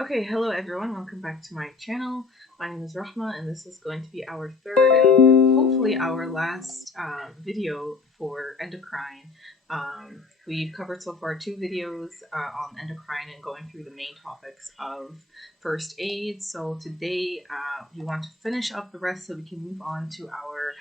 Okay, hello everyone, welcome back to my channel. My name is Rahma and this is going to be our third and hopefully our last video for endocrine. We've covered so far two videos on endocrine and going through the main topics of first aid. So today we want to finish up the rest so we can move on to our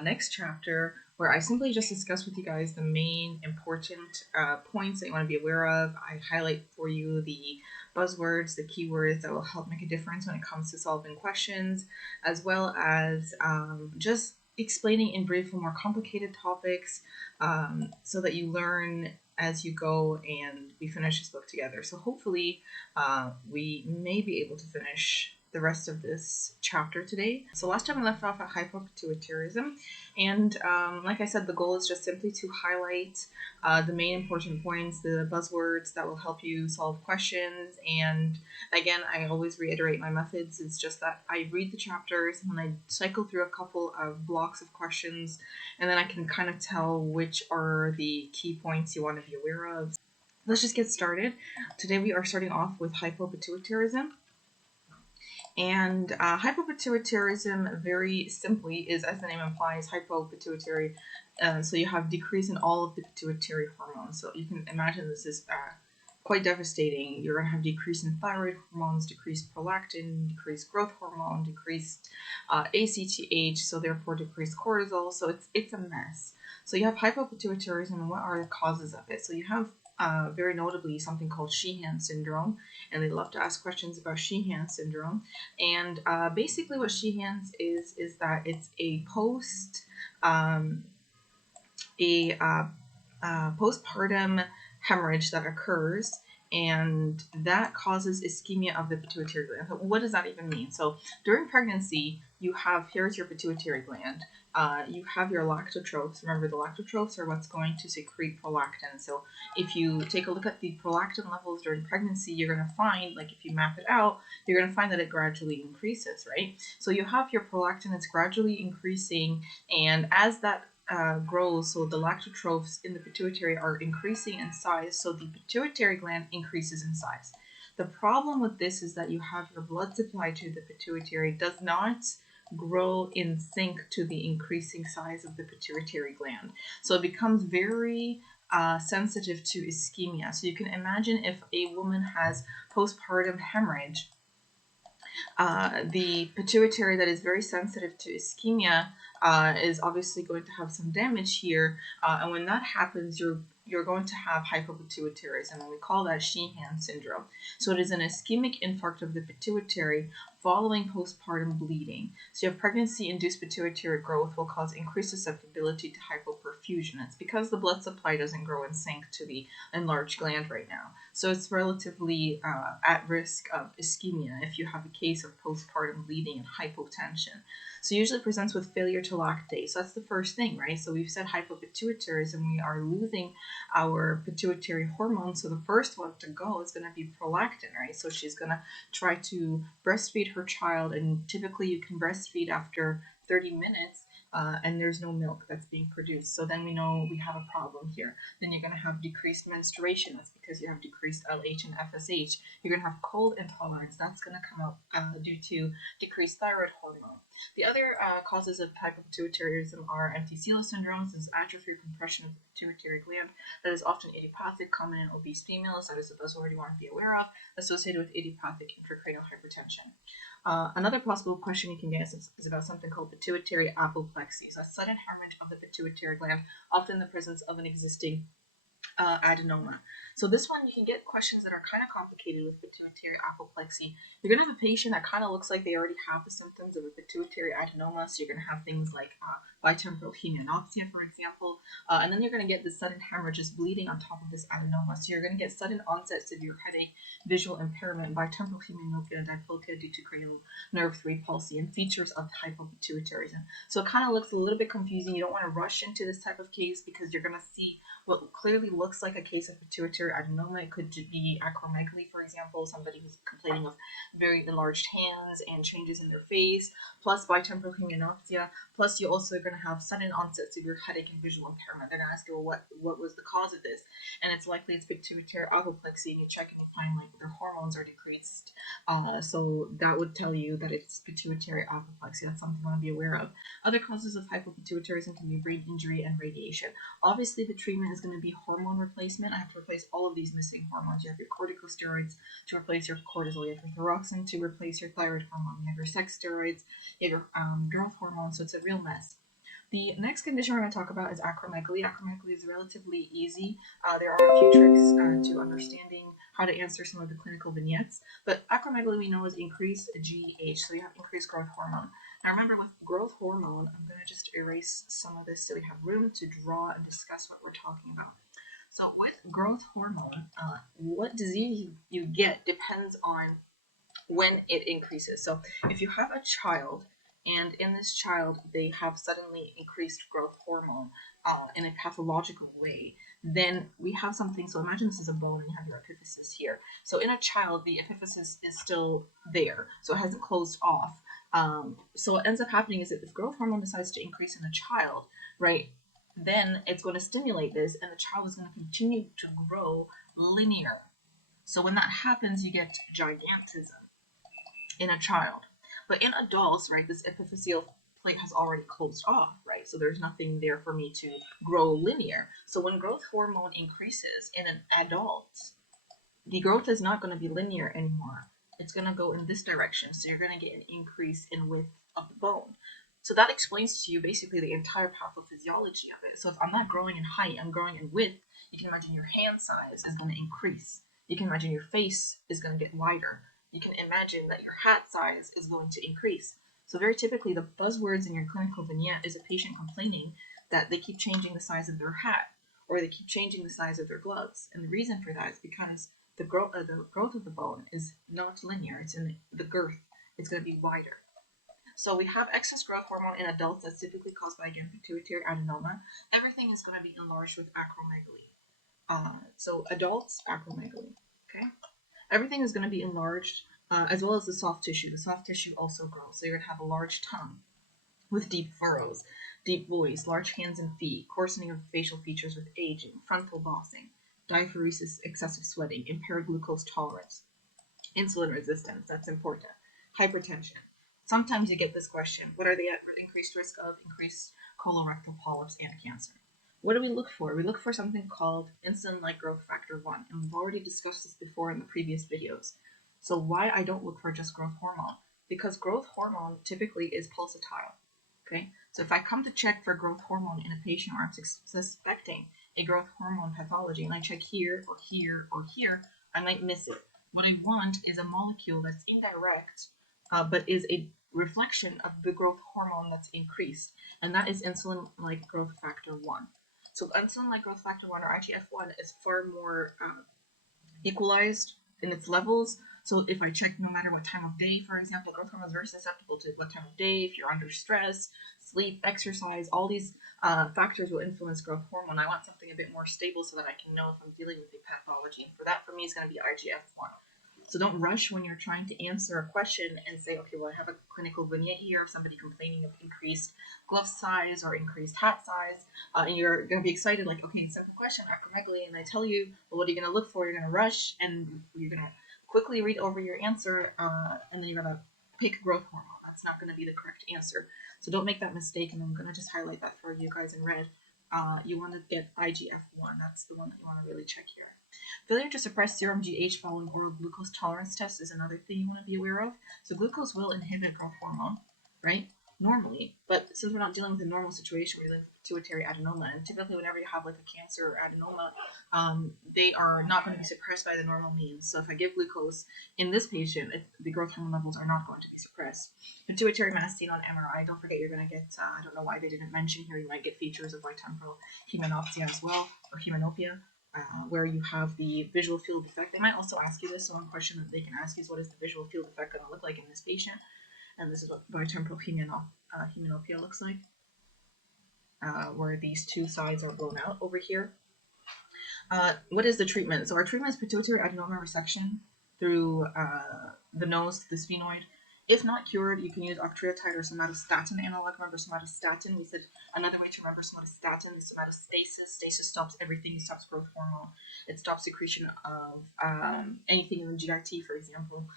next chapter, where I simply just discuss with you guys the main important points that you want to be aware of. I highlight for you the buzzwords, the keywords that will help make a difference when it comes to solving questions, as well as just explaining in brief more complicated topics so that you learn as you go and we finish this book together. So hopefully we may be able to finish the rest of this chapter today. So last time we left off at hypopituitarism, and like I said, the goal is just simply to highlight the main important points, the buzzwords that will help you solve questions. And again, I always reiterate my methods. It's just that I read the chapters and then I cycle through a couple of blocks of questions, and then I can kind of tell which are the key points you want to be aware of. Let's just get started. Today we are starting off with hypopituitarism. And hypopituitarism, very simply, is, as the name implies, hypopituitary. So you have decrease in all of the pituitary hormones. So you can imagine this is quite devastating. You're going to have decrease in thyroid hormones, decreased prolactin, decreased growth hormone, decreased ACTH, so therefore decreased cortisol. So it's a mess. So you have hypopituitarism, and what are the causes of it? So you have very notably something called Sheehan syndrome, and they love to ask questions about Sheehan syndrome. And basically, what Sheehan's is that it's a postpartum hemorrhage that occurs, and that causes ischemia of the pituitary gland. So what does that even mean? So during pregnancy, here's your pituitary gland. You have your lactotrophs. Remember, the lactotrophs are what's going to secrete prolactin. So if you take a look at the prolactin levels during pregnancy, you're going to find, like if you map it out, you're going to find that it gradually increases, right? So you have your prolactin that's gradually increasing, and as that grows, so the lactotrophs in the pituitary are increasing in size, so the pituitary gland increases in size. The problem with this is that you have your blood supply to the pituitary does not grow in sync to the increasing size of the pituitary gland. So it becomes very sensitive to ischemia. So you can imagine if a woman has postpartum hemorrhage, the pituitary that is very sensitive to ischemia is obviously going to have some damage here, and when that happens, you're going to have hypopituitarism, and we call that Sheehan syndrome. So it is an ischemic infarct of the pituitary following postpartum bleeding. So you have pregnancy-induced pituitary growth will cause increased susceptibility to hypoperfusion. It's because the blood supply doesn't grow in sync to the enlarged gland right now. So it's relatively at risk of ischemia if you have a case of postpartum bleeding and hypotension. So usually presents with failure to lactate. So that's the first thing, right? So we've said hypopituitarism, we are losing our pituitary hormone. So the first one to go is going to be prolactin, right? So she's going to try to breastfeed her child, and typically you can breastfeed after 30 minutes. And there's no milk that's being produced. So then we know we have a problem here. Then you're going to have decreased menstruation. That's because you have decreased LH and FSH. You're going to have cold intolerance. That's going to come out due to decreased thyroid hormone. The other causes of hypopituitarism are empty-sila syndromes. This is atrophy or compression of the pituitary gland that is often idiopathic, common in obese females. That is a buzzword you want to be aware of, associated with idiopathic intracranial hypertension. Another possible question you can get is about something called pituitary apoplexy. So that's sudden hemorrhage of the pituitary gland, often in the presence of an existing adenoma. So this one, you can get questions that are kind of complicated with pituitary apoplexy. You're going to have a patient that kind of looks like they already have the symptoms of a pituitary adenoma. So you're going to have things like bitemporal hemianopsia, for example, and then you're going to get the sudden hemorrhages bleeding on top of this adenoma. So you're going to get sudden onset severe headache, visual impairment, bitemporal hemianopia, diplopia due to cranial nerve 3 palsy, and features of hypopituitarism. So it kind of looks a little bit confusing. You don't want to rush into this type of case because you're going to see what clearly looks like a case of pituitary adenoma. It could be acromegaly, for example, somebody who's complaining of very enlarged hands and changes in their face, plus bitemporal hemianopsia, plus you also are going to have sudden onset severe headache and visual impairment. They're going to ask you, well, what was the cause of this? And it's likely it's pituitary apoplexy, and you check and you find like their hormones are decreased. So that would tell you that it's pituitary apoplexy. That's something you want to be aware of. Other causes of hypopituitarism can be brain injury and radiation. Obviously, the treatment is going to be hormone replacement. I have to replace all of these missing hormones. You have your corticosteroids to replace your cortisol. You have your thyroxine to replace your thyroid hormone. You have your sex steroids. You have your growth hormone. So it's a real mess. The next condition we're going to talk about is acromegaly. Acromegaly is relatively easy. There are a few tricks to understanding how to answer some of the clinical vignettes. But acromegaly we know is increased GH, so you have increased growth hormone. Now remember, with growth hormone, I'm going to just erase some of this so we have room to draw and discuss what we're talking about. So with growth hormone, what disease you get depends on when it increases. So if you have a child, and in this child they have suddenly increased growth hormone in a pathological way, then we have something. So imagine this is a bone and you have your epiphysis here. So in a child, the epiphysis is still there, so it hasn't closed off. So what ends up happening is that if growth hormone decides to increase in a child, right, then it's going to stimulate this, and the child is going to continue to grow linear. So when that happens, you get gigantism in a child. But in adults, right, this epiphyseal plate has already closed off, right? So there's nothing there for me to grow linear. So when growth hormone increases in an adult, the growth is not going to be linear anymore. It's going to go in this direction. So you're going to get an increase in width of the bone. So that explains to you basically the entire pathophysiology of it. So if I'm not growing in height, I'm growing in width, you can imagine your hand size is going to increase. You can imagine your face is going to get wider. You can imagine that your hat size is going to increase. So very typically, the buzzwords in your clinical vignette is a patient complaining that they keep changing the size of their hat, or they keep changing the size of their gloves. And the reason for that is because the growth of the bone is not linear. It's in the girth. It's going to be wider. So we have excess growth hormone in adults that's typically caused by, again, pituitary adenoma. Everything is going to be enlarged with acromegaly. So adults, acromegaly, okay? Everything is going to be enlarged, as well as the soft tissue. The soft tissue also grows. So you're going to have a large tongue with deep furrows, deep voice, large hands and feet, coarsening of facial features with aging, frontal bossing, diaphoresis, excessive sweating, impaired glucose tolerance, insulin resistance, that's important, hypertension. Sometimes you get this question: what are they at increased risk of? Increased colorectal polyps and cancer. What do we look for? We look for something called insulin-like growth factor 1, and we've already discussed this before in the previous videos. So why I don't look for just growth hormone? Because growth hormone typically is pulsatile, okay? So if I come to check for growth hormone in a patient where I'm suspecting a growth hormone pathology, and I check here or here or here, I might miss it. What I want is a molecule that's indirect, but is a reflection of the growth hormone that's increased, and that is insulin-like growth factor 1. So insulin-like growth factor 1, or IGF-1, is far more equalized in its levels. So if I check no matter what time of day, for example, growth hormone is very susceptible to what time of day, if you're under stress, sleep, exercise, all these factors will influence growth hormone. I want something a bit more stable so that I can know if I'm dealing with a pathology. And for that, for me, it's going to be IGF-1. So don't rush when you're trying to answer a question and say, okay, well, I have a clinical vignette here of somebody complaining of increased glove size or increased hat size, and you're going to be excited, like, okay, simple question, acromegaly, and I tell you, well, what are you going to look for? You're going to rush, and you're going to quickly read over your answer, and then you're going to pick growth hormone. That's not going to be the correct answer. So don't make that mistake, and I'm going to just highlight that for you guys in red. You want to get IGF-1. That's the one that you want to really check here. Failure to suppress serum GH following oral glucose tolerance test is another thing you want to be aware of. So glucose will inhibit growth hormone, right? Normally, but since we're not dealing with a normal situation, we're dealing with pituitary adenoma, and typically whenever you have like a cancer or adenoma, they are not going to be suppressed by the normal means. So if I give glucose in this patient, the growth hormone levels are not going to be suppressed. Pituitary mass seen on MRI. Don't forget, you're going to get, I don't know why they didn't mention here, you might get features of bitemporal hemianopsia as well, or hemanopia. Where you have the visual field effect. They might also ask you this, so one question that they can ask you is, what is the visual field effect going to look like in this patient? And this is what bitemporal hemanopia looks like, where these two sides are blown out over here. What is the treatment? So our treatment is pituitary adenoma resection through the nose to the sphenoid. If not cured, you can use octreotide or somatostatin analog. Remember somatostatin? We said another way to remember somatostatin is somatostasis. Stasis stops everything. It stops growth hormone. It stops secretion of anything in the GIT, for example.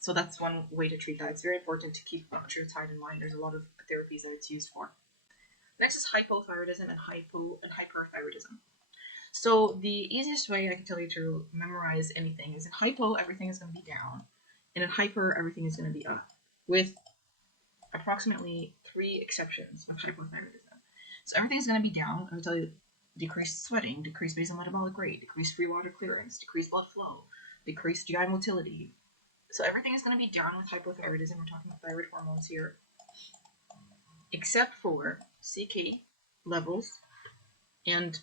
So that's one way to treat that. It's very important to keep octreotide in mind. There's a lot of therapies that it's used for. Next is hypothyroidism and hyperthyroidism. So the easiest way I can tell you to memorize anything is in hypo, everything is going to be down, and in hyper, everything is going to be up, with approximately 3 exceptions of hypothyroidism. So everything is going to be down. I'm going to tell you decreased sweating, decreased basal metabolic rate, decreased free water clearance, decreased blood flow, decreased GI motility. So everything is going to be down with hypothyroidism. We're talking about thyroid hormones here, except for CK levels and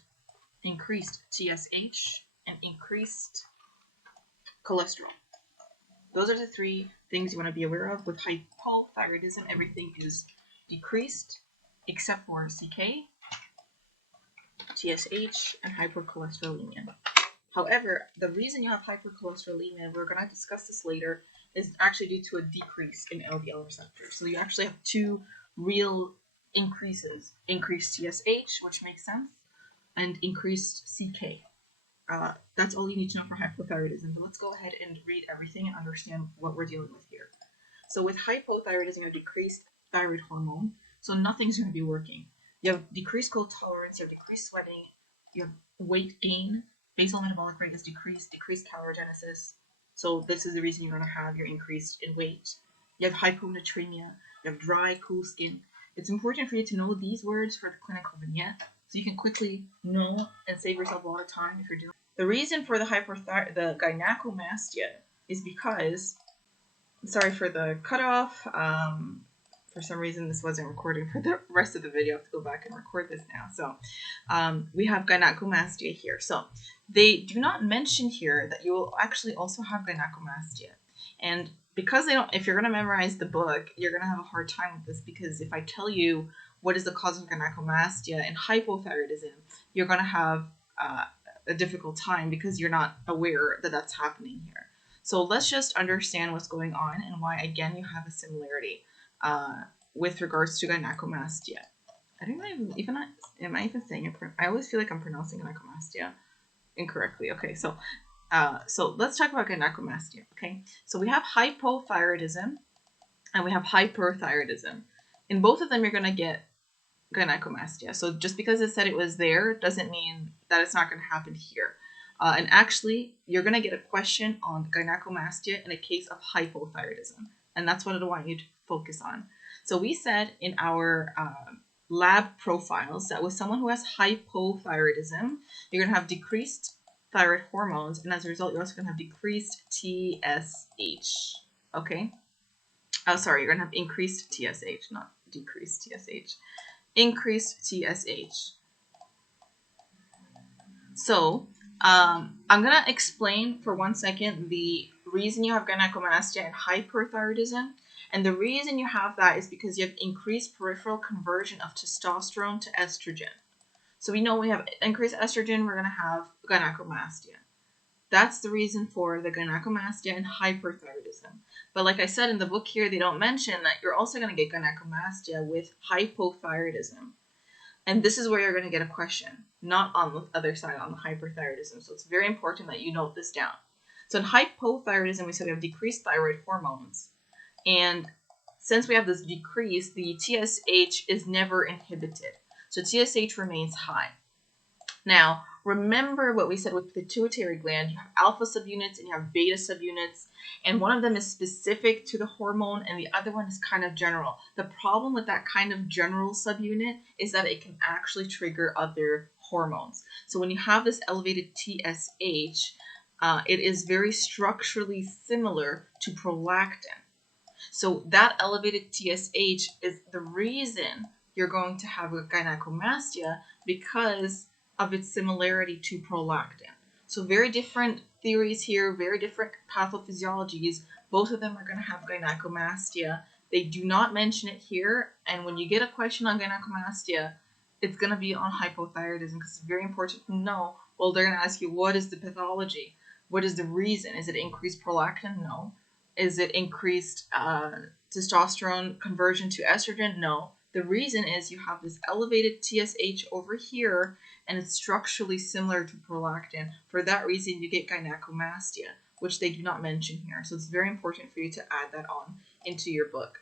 increased TSH and increased cholesterol. Those are the 3 things you want to be aware of. With hypothyroidism, everything is decreased except for CK, TSH, and hypercholesterolemia. However, the reason you have hypercholesterolemia, we're going to discuss this later, is actually due to a decrease in LDL receptors. So you actually have 2 real increases. Increased TSH, which makes sense, and increased CK. That's all you need to know for hypothyroidism. But let's go ahead and read everything and understand what we're dealing with here. So with hypothyroidism, you have decreased thyroid hormone, so nothing's going to be working. You have decreased cold tolerance, you have decreased sweating, you have weight gain, basal metabolic rate is decreased calorigenesis. So this is the reason you're going to have your increase in weight. You have hyponatremia, you have dry, cool skin. It's important for you to know these words for the clinical vignette, so you can quickly know and save yourself a lot of time if you're doing. The reason for the gynecomastia is because, sorry for the cutoff. For some reason this wasn't recording for the rest of the video. I have to go back and record this now. So we have gynecomastia here. So they do not mention here that you will actually also have gynecomastia. And because they don't, if you're going to memorize the book, you're going to have a hard time with this, because if I tell you what is the cause of gynecomastia and hypothyroidism, you're going to have a difficult time because you're not aware that that's happening here. So let's just understand what's going on and why, again, you have a similarity with regards to gynecomastia. I don't even, am I even saying it? I always feel like I'm pronouncing gynecomastia incorrectly. Okay, so let's talk about gynecomastia. Okay, so we have hypothyroidism and we have hyperthyroidism. In both of them, you're going to get gynecomastia. So just because it said it was there doesn't mean that it's not going to happen here. And actually, you're going to get a question on gynecomastia in a case of hypothyroidism. And that's what I want you to focus on. So we said in our lab profiles that with someone who has hypothyroidism, you're going to have decreased thyroid hormones. And as a result, you're also going to have decreased TSH. Okay? Oh, sorry, you're going to have increased TSH, not decreased TSH. Increased TSH. So, I'm going to explain for 1 second the reason you have gynecomastia and hyperthyroidism. And the reason you have that is because you have increased peripheral conversion of testosterone to estrogen. So we know we have increased estrogen, we're going to have gynecomastia. That's the reason for the gynecomastia and hyperthyroidism. But like I said in the book here, they don't mention that you're also going to get gynecomastia with hypothyroidism. And this is where you're going to get a question, not on the other side, on the hyperthyroidism. So it's very important that you note this down. So in hypothyroidism, we said we have decreased thyroid hormones. And since we have this decrease, the TSH is never inhibited. So TSH remains high. Now, remember what we said with pituitary gland. You have alpha subunits and you have beta subunits. And one of them is specific to the hormone and the other one is kind of general. The problem with that kind of general subunit is that it can actually trigger other hormones. So when you have this elevated TSH, it is very structurally similar to prolactin. So that elevated TSH is the reason you're going to have a gynecomastia, because of its similarity to prolactin. So very different theories here, very different pathophysiologies. Both of them are going to have gynecomastia. They do not mention it here, and when you get a question on gynecomastia, it's going to be on hypothyroidism because it's very important to know. Well, they're going to ask you, what is the pathology? What is the reason? Is it increased prolactin? No. Is it increased testosterone conversion to estrogen? No. The reason is you have this elevated TSH over here, and it's structurally similar to prolactin. For that reason, you get gynecomastia, which they do not mention here. So it's very important for you to add that on into your book.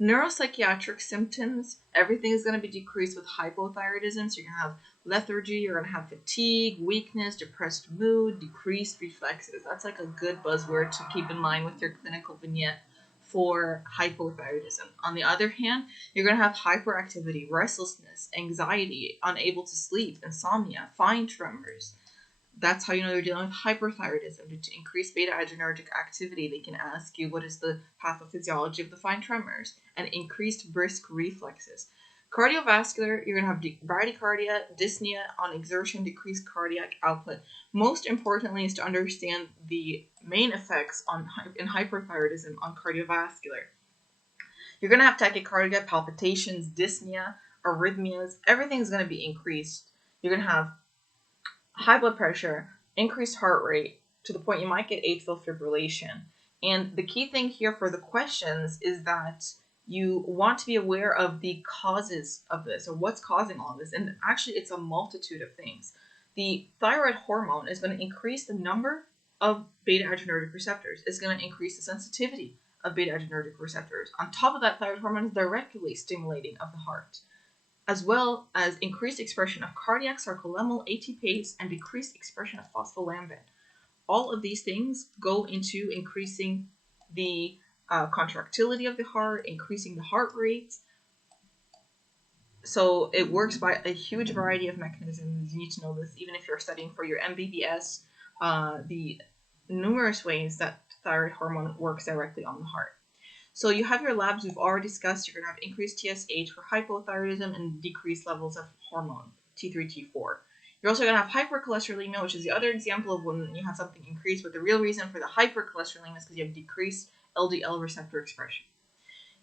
Neuropsychiatric symptoms, everything is going to be decreased with hypothyroidism. So you're going to have lethargy, you're going to have fatigue, weakness, depressed mood, decreased reflexes. That's like a good buzzword to keep in mind with your clinical vignette for hypothyroidism. On the other hand, you're going to have hyperactivity, restlessness, anxiety, unable to sleep, insomnia, fine tremors. That's how you know you're dealing with hyperthyroidism. Due to increased beta-adrenergic activity, they can ask you what is the pathophysiology of the fine tremors, and increased brisk reflexes. Cardiovascular, you're going to have bradycardia, dyspnea on exertion, decreased cardiac output. Most importantly is to understand the main effects in hyperthyroidism on cardiovascular. You're going to have tachycardia, palpitations, dyspnea, arrhythmias. Everything's going to be increased. You're going to have high blood pressure, increased heart rate, to the point you might get atrial fibrillation. And the key thing here for the questions is that you want to be aware of the causes of this, or what's causing all of this. And actually, it's a multitude of things. The thyroid hormone is going to increase the number of beta-adrenergic receptors. It's going to increase the sensitivity of beta-adrenergic receptors. On top of that, thyroid hormone is directly stimulating of the heart, as well as increased expression of cardiac sarcolemmal ATPase and decreased expression of phospholambin. All of these things go into increasing the contractility of the heart, increasing the heart rate. So it works by a huge variety of mechanisms. You need to know this, even if you're studying for your MBBS, the numerous ways that thyroid hormone works directly on the heart. So you have your labs we've already discussed. You're going to have increased TSH for hypothyroidism and decreased levels of hormone, T3, T4. You're also going to have hypercholesterolemia, which is the other example of when you have something increased, but the real reason for the hypercholesterolemia is because you have decreased LDL receptor expression.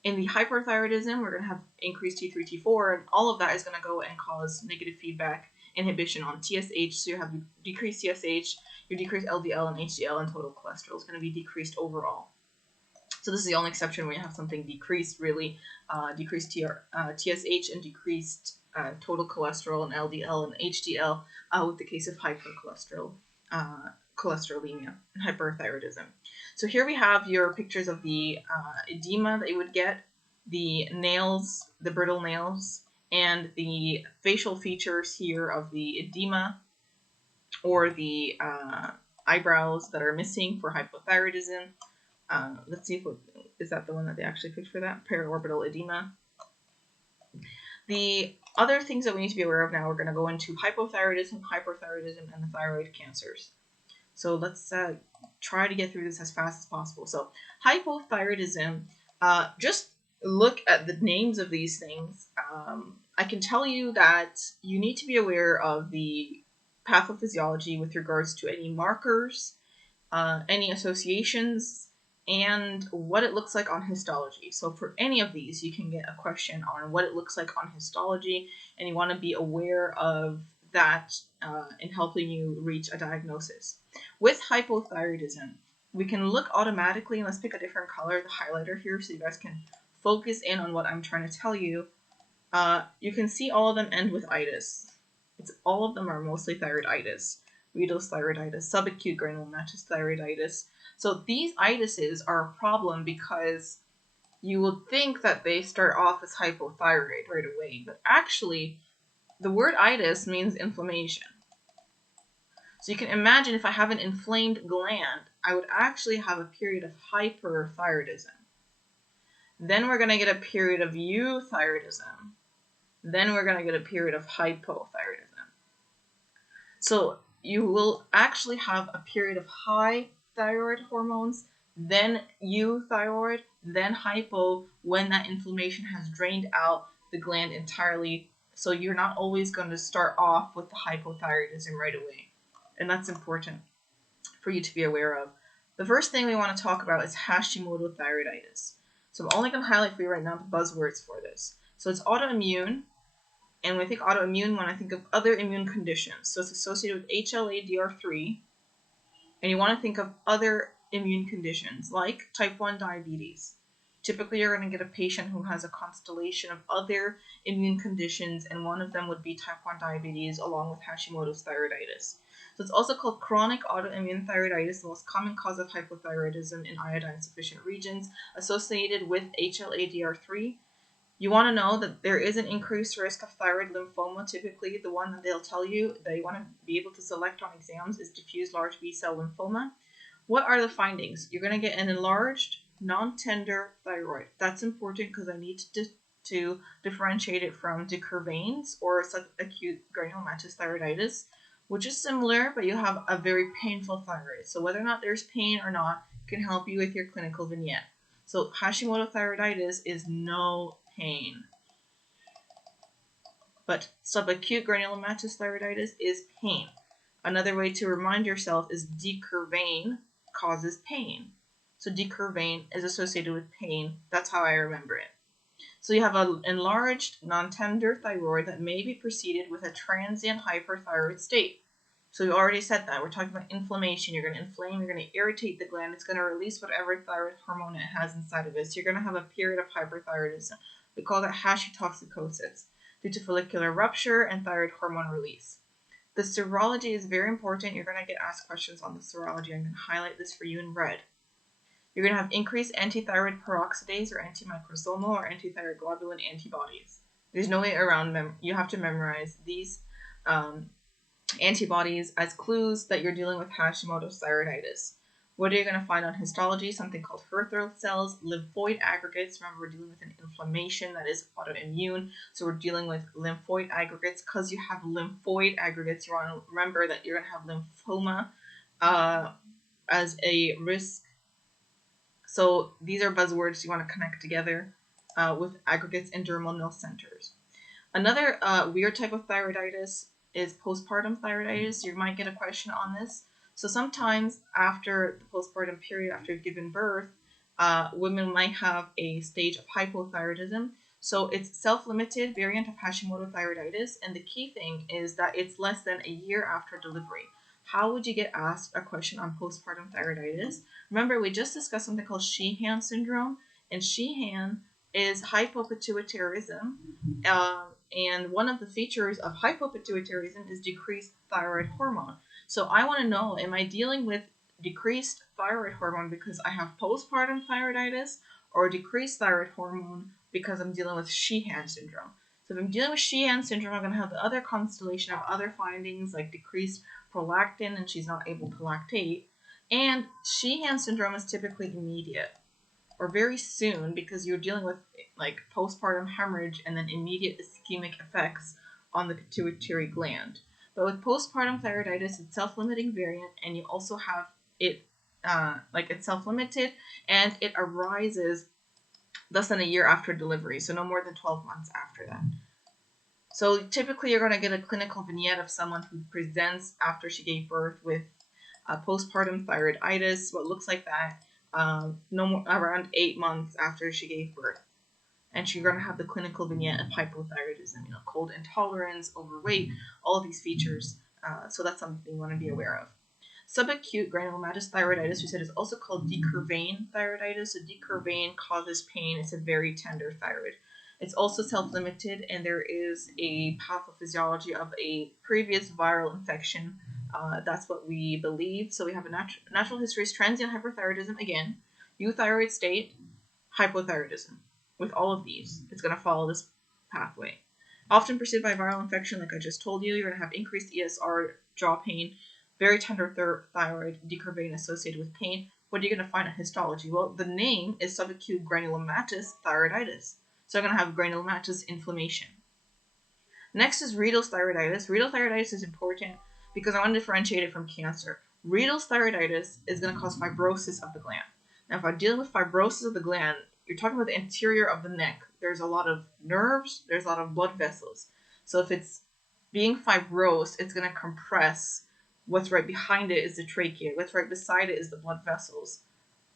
In the hyperthyroidism, we're going to have increased T3, T4, and all of that is going to go and cause negative feedback inhibition on TSH. So you have decreased TSH, your decreased LDL and HDL, and total cholesterol is going to be decreased overall. So this is the only exception when you have something decreased, really, decreased TSH and decreased total cholesterol and LDL and HDL with the case of hypercholesterolemia and hyperthyroidism. So here we have your pictures of the edema that you would get, the nails, the brittle nails, and the facial features here of the edema or the eyebrows that are missing for hypothyroidism. Let's see if is that the one that they actually picked for that? Periorbital edema. The other things that we need to be aware of now, we're going to go into hypothyroidism, hyperthyroidism, and the thyroid cancers. So let's try to get through this as fast as possible. So hypothyroidism, just look at the names of these things. I can tell you that you need to be aware of the pathophysiology with regards to any markers, any associations, and what it looks like on histology. So for any of these, you can get a question on what it looks like on histology, and you want to be aware of that in helping you reach a diagnosis. With hypothyroidism, we can look automatically, and let's pick a different color, the highlighter here, so you guys can focus in on what I'm trying to tell you. You can see all of them end with itis. All of them are mostly thyroiditis, Riedl's thyroiditis, subacute granulomatous thyroiditis. So these itises are a problem because you would think that they start off as hypothyroid right away, but actually the word itis means inflammation. So you can imagine if I have an inflamed gland, I would actually have a period of hyperthyroidism. Then we're going to get a period of euthyroidism. Then we're going to get a period of hypothyroidism. So you will actually have a period of high thyroid hormones, then euthyroid, then hypo, when that inflammation has drained out the gland entirely. So you're not always going to start off with the hypothyroidism right away. And that's important for you to be aware of. The first thing we want to talk about is Hashimoto thyroiditis. So I'm only going to highlight for you right now the buzzwords for this. So it's autoimmune, And when I think autoimmune, when I think of other immune conditions, so it's associated with HLA-DR3, and you want to think of other immune conditions like type 1 diabetes. Typically, you're going to get a patient who has a constellation of other immune conditions, and one of them would be type 1 diabetes along with Hashimoto's thyroiditis. So it's also called chronic autoimmune thyroiditis, the most common cause of hypothyroidism in iodine-sufficient regions associated with HLA-DR3. You want to know that there is an increased risk of thyroid lymphoma. Typically, the one that they'll tell you that you want to be able to select on exams is diffuse large B-cell lymphoma. What are the findings? You're going to get an enlarged, non-tender thyroid. That's important because I need to differentiate it from decurvains or subacute granulomatous thyroiditis, which is similar, but you have a very painful thyroid. So whether or not there's pain or not can help you with your clinical vignette. So Hashimoto thyroiditis is no pain. But subacute granulomatous thyroiditis is pain. Another way to remind yourself is decurvain causes pain. So decurvain is associated with pain. That's how I remember it. So you have an enlarged, non-tender thyroid that may be preceded with a transient hyperthyroid state. So we already said that. We're talking about inflammation. You're going to inflame, you're going to irritate the gland. It's going to release whatever thyroid hormone it has inside of it. So you're going to have a period of hyperthyroidism. We call that hashitoxicosis due to follicular rupture and thyroid hormone release. The serology is very important. You're going to get asked questions on the serology. I'm going to highlight this for you in red. You're going to have increased antithyroid peroxidase or antimicrosomal or antithyroid globulin antibodies. There's no way around them. You have to memorize these antibodies as clues that you're dealing with Hashimoto's thyroiditis. What are you going to find on histology? Something called erythroid cells, lymphoid aggregates. Remember, we're dealing with an inflammation that is autoimmune. So we're dealing with lymphoid aggregates. Because you have lymphoid aggregates, you want to remember that you're going to have lymphoma as a risk. So these are buzzwords you want to connect together with aggregates and dermal nil centers. Another weird type of thyroiditis is postpartum thyroiditis. You might get a question on this. So sometimes after the postpartum period, after you've given birth, women might have a stage of hypothyroidism. So it's self-limited variant of Hashimoto thyroiditis. And the key thing is that it's less than a year after delivery. How would you get asked a question on postpartum thyroiditis? Remember, we just discussed something called Sheehan syndrome. And Sheehan is hypopituitarism. And one of the features of hypopituitarism is decreased thyroid hormone. So I want to know, am I dealing with decreased thyroid hormone because I have postpartum thyroiditis or decreased thyroid hormone because I'm dealing with Sheehan syndrome? So if I'm dealing with Sheehan syndrome, I'm going to have the other constellation of other findings like decreased prolactin and she's not able to lactate. And Sheehan syndrome is typically immediate or very soon because you're dealing with like postpartum hemorrhage and then immediate ischemic effects on the pituitary gland. But with postpartum thyroiditis, it's self-limiting variant, and you also have it it's self-limited, and it arises less than a year after delivery, so no more than 12 months after that. So typically, you're going to get a clinical vignette of someone who presents after she gave birth with postpartum thyroiditis, what looks like that, around 8 months after she gave birth. And you're going to have the clinical vignette of hypothyroidism, cold intolerance, overweight, all of these features. So that's something you want to be aware of. Subacute granulomatous thyroiditis, we said, is also called decurvain thyroiditis. So decurvain causes pain. It's a very tender thyroid. It's also self-limited, and there is a pathophysiology of a previous viral infection. That's what we believe. So we have a natural history is transient hyperthyroidism, again, euthyroid state, hypothyroidism. With all of these, it's going to follow this pathway. Often preceded by viral infection, like I just told you, you're going to have increased ESR, jaw pain, very tender thyroid, decurvain associated with pain. What are you going to find in histology? Well, the name is subacute granulomatous thyroiditis. So I'm going to have granulomatous inflammation. Next is renal thyroiditis. Renal thyroiditis is important because I want to differentiate it from cancer. Renal thyroiditis is going to cause fibrosis of the gland. Now, if I'm dealing with fibrosis of the gland, you're talking about the interior of the neck. There's a lot of nerves. There's a lot of blood vessels. So if it's being fibrosed, it's going to compress. What's right behind it is the trachea. What's right beside it is the blood vessels.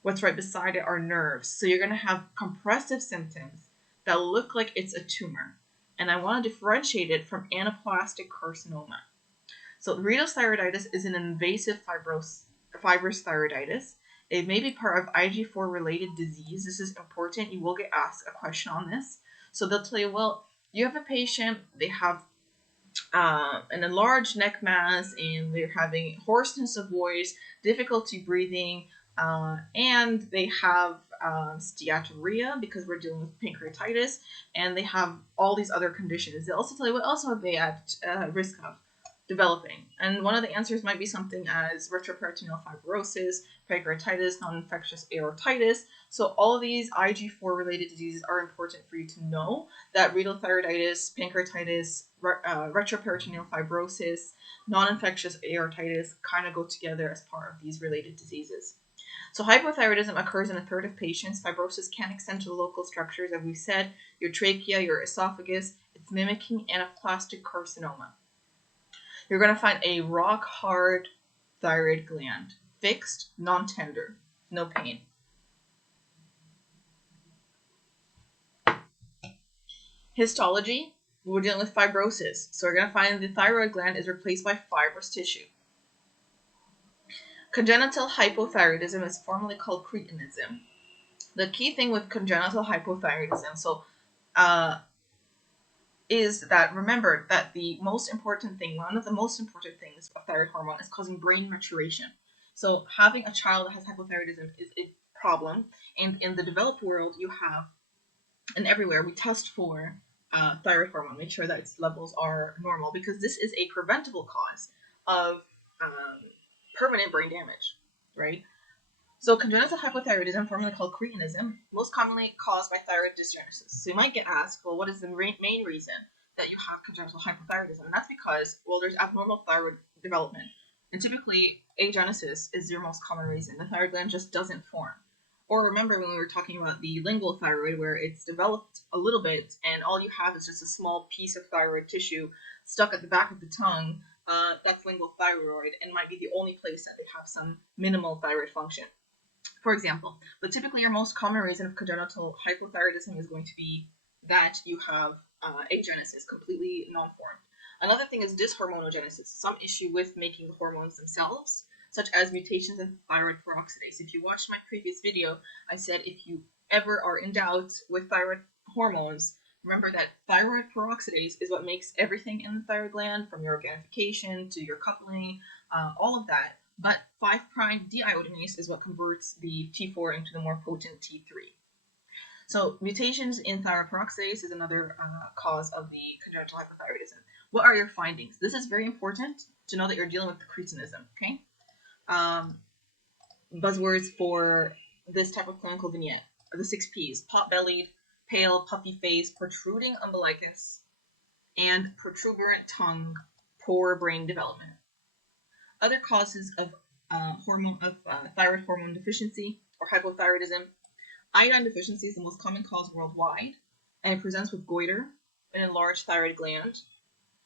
What's right beside it are nerves. So you're going to have compressive symptoms that look like it's a tumor. and I want to differentiate it from anaplastic carcinoma. So renal thyroiditis is an invasive fibrous thyroiditis. It may be part of IG4 related disease. This is important. You will get asked a question on this. So they'll tell you, well, you have a patient, they have an enlarged neck mass, and they're having hoarseness of voice, difficulty breathing, and they have steatorrhea because we're dealing with pancreatitis, and they have all these other conditions. They also tell you what else are they at risk of developing. And one of the answers might be something as retroperitoneal fibrosis, pancreatitis, non-infectious aortitis. So all of these IG4 related diseases are important for you to know that renal thyroiditis, pancreatitis, retroperitoneal fibrosis, non-infectious aortitis kind of go together as part of these related diseases. So hypothyroidism occurs in a third of patients. Fibrosis can extend to the local structures, as we said, your trachea, your esophagus. It's mimicking anaplastic carcinoma. You're going to find a rock-hard thyroid gland, fixed, non-tender, no pain. Histology, we're dealing with fibrosis. So we're going to find the thyroid gland is replaced by fibrous tissue. Congenital hypothyroidism is formerly called cretinism. The key thing with congenital hypothyroidism, is that remember that the most important thing, one of the most important things of thyroid hormone is causing brain maturation. So having a child that has hypothyroidism is a problem. And in the developed world, you have, and everywhere, we test for thyroid hormone, make sure that its levels are normal, because this is a preventable cause of permanent brain damage, right? So congenital hypothyroidism, formerly called cretinism, most commonly caused by thyroid dysgenesis. So you might get asked, well, what is the main reason that you have congenital hypothyroidism? And that's because, well, there's abnormal thyroid development. And typically, agenesis is your most common reason. The thyroid gland just doesn't form. Or remember when we were talking about the lingual thyroid, where it's developed a little bit and all you have is just a small piece of thyroid tissue stuck at the back of the tongue. That's lingual thyroid and might be the only place that they have some minimal thyroid function, for example. But typically your most common reason of congenital hypothyroidism is going to be that you have agenesis, completely non-formed. Another thing is dysharmonogenesis, some issue with making the hormones themselves, such as mutations in thyroid peroxidase. If you watched my previous video, I said if you ever are in doubt with thyroid hormones, remember that thyroid peroxidase is what makes everything in the thyroid gland, from your organification to your coupling, all of that. But 5' deiodinase is what converts the T4 into the more potent T3. So mutations in thyroid peroxidase is another cause of the congenital hypothyroidism. What are your findings? This is very important to know that you're dealing with cretinism, okay? Buzzwords for this type of clinical vignette are the 6 Ps: pot-bellied, pale, puffy face, protruding umbilicus, and protuberant tongue, poor brain development. Other causes of thyroid hormone deficiency or hypothyroidism: iodine deficiency is the most common cause worldwide, and it presents with goiter, an enlarged thyroid gland.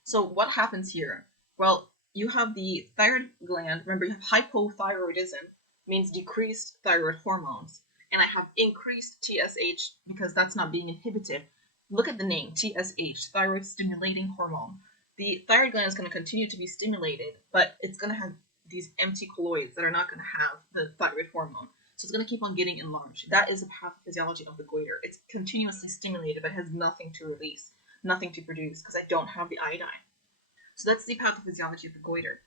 So what happens here? Well, you have the thyroid gland. Remember, you have hypothyroidism, means decreased thyroid hormones, and I have increased TSH because that's not being inhibited. Look at the name, TSH, thyroid stimulating hormone. The thyroid gland is going to continue to be stimulated, but it's going to have these empty colloids that are not going to have the thyroid hormone. So it's going to keep on getting enlarged. That is a pathophysiology of the goiter. It's continuously stimulated, but has nothing to release, nothing to produce, because I don't have the iodine. So that's the pathophysiology of the goiter.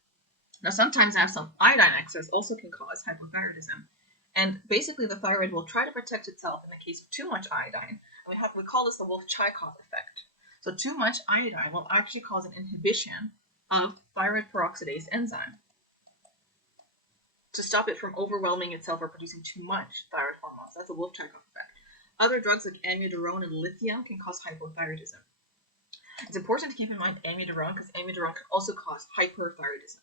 Now, sometimes I have some iodine excess also can cause hypothyroidism. And basically, the thyroid will try to protect itself in the case of too much iodine. And we call this the Wolff-Chaikoff effect. So too much iodine will actually cause an inhibition of thyroid peroxidase enzyme to stop it from overwhelming itself or producing too much thyroid hormones. That's a Wolff-Chaikoff effect. Other drugs like amiodarone and lithium can cause hypothyroidism. It's important to keep in mind amiodarone because amiodarone can also cause hyperthyroidism,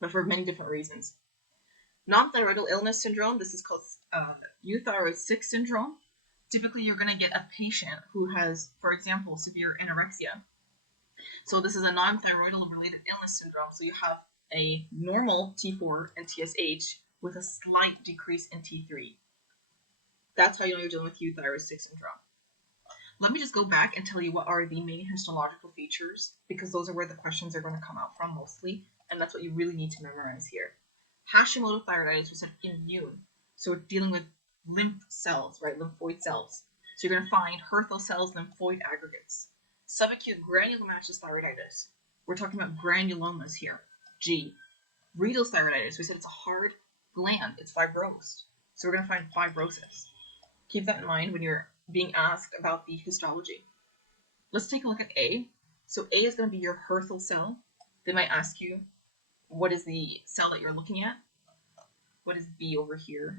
but for many different reasons. Non-thyroidal illness syndrome, this is called euthyroid sick syndrome. Typically, you're going to get a patient who has, for example, severe anorexia. So this is a non-thyroidal related illness syndrome. So you have a normal T4 and TSH with a slight decrease in T3. That's how you know you're dealing with euthyroid sick syndrome. let me just go back and tell you what are the main histological features, because those are where the questions are going to come out from mostly, and that's what you really need to memorize here. Hashimoto thyroiditis, we said immune. So we're dealing with lymph cells, right? Lymphoid cells. So you're going to find Hürthle cells, lymphoid aggregates. Subacute granulomatous thyroiditis. We're talking about granulomas here. G. Renal thyroiditis. We said it's a hard gland. It's fibrosed. So we're going to find fibrosis. Keep that in mind when you're being asked about the histology. Let's take a look at A. So A is going to be your Hürthle cell. They might ask you, what is the cell that you're looking at? What is B over here?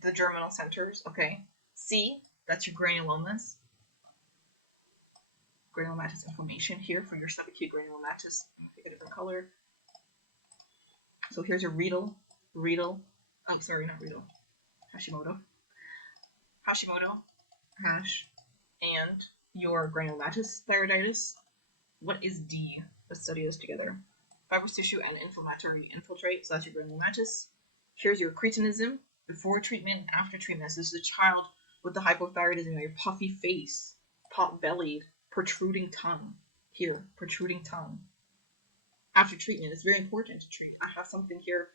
The germinal centers, okay. C, that's your granulomas. Granulomatous inflammation here for your subacute granulomatous. Pick a different color. So here's your Hashimoto, hash, and your granulomatous thyroiditis. What is D? Let's study this together. Fibrous tissue and inflammatory infiltrate, so that's your granulomatous. Here's your cretinism, before treatment and after treatment. So this is a child with the hypothyroidism, your puffy face, pot-bellied, protruding tongue. Here, protruding tongue. After treatment, it's very important to treat. I have something here.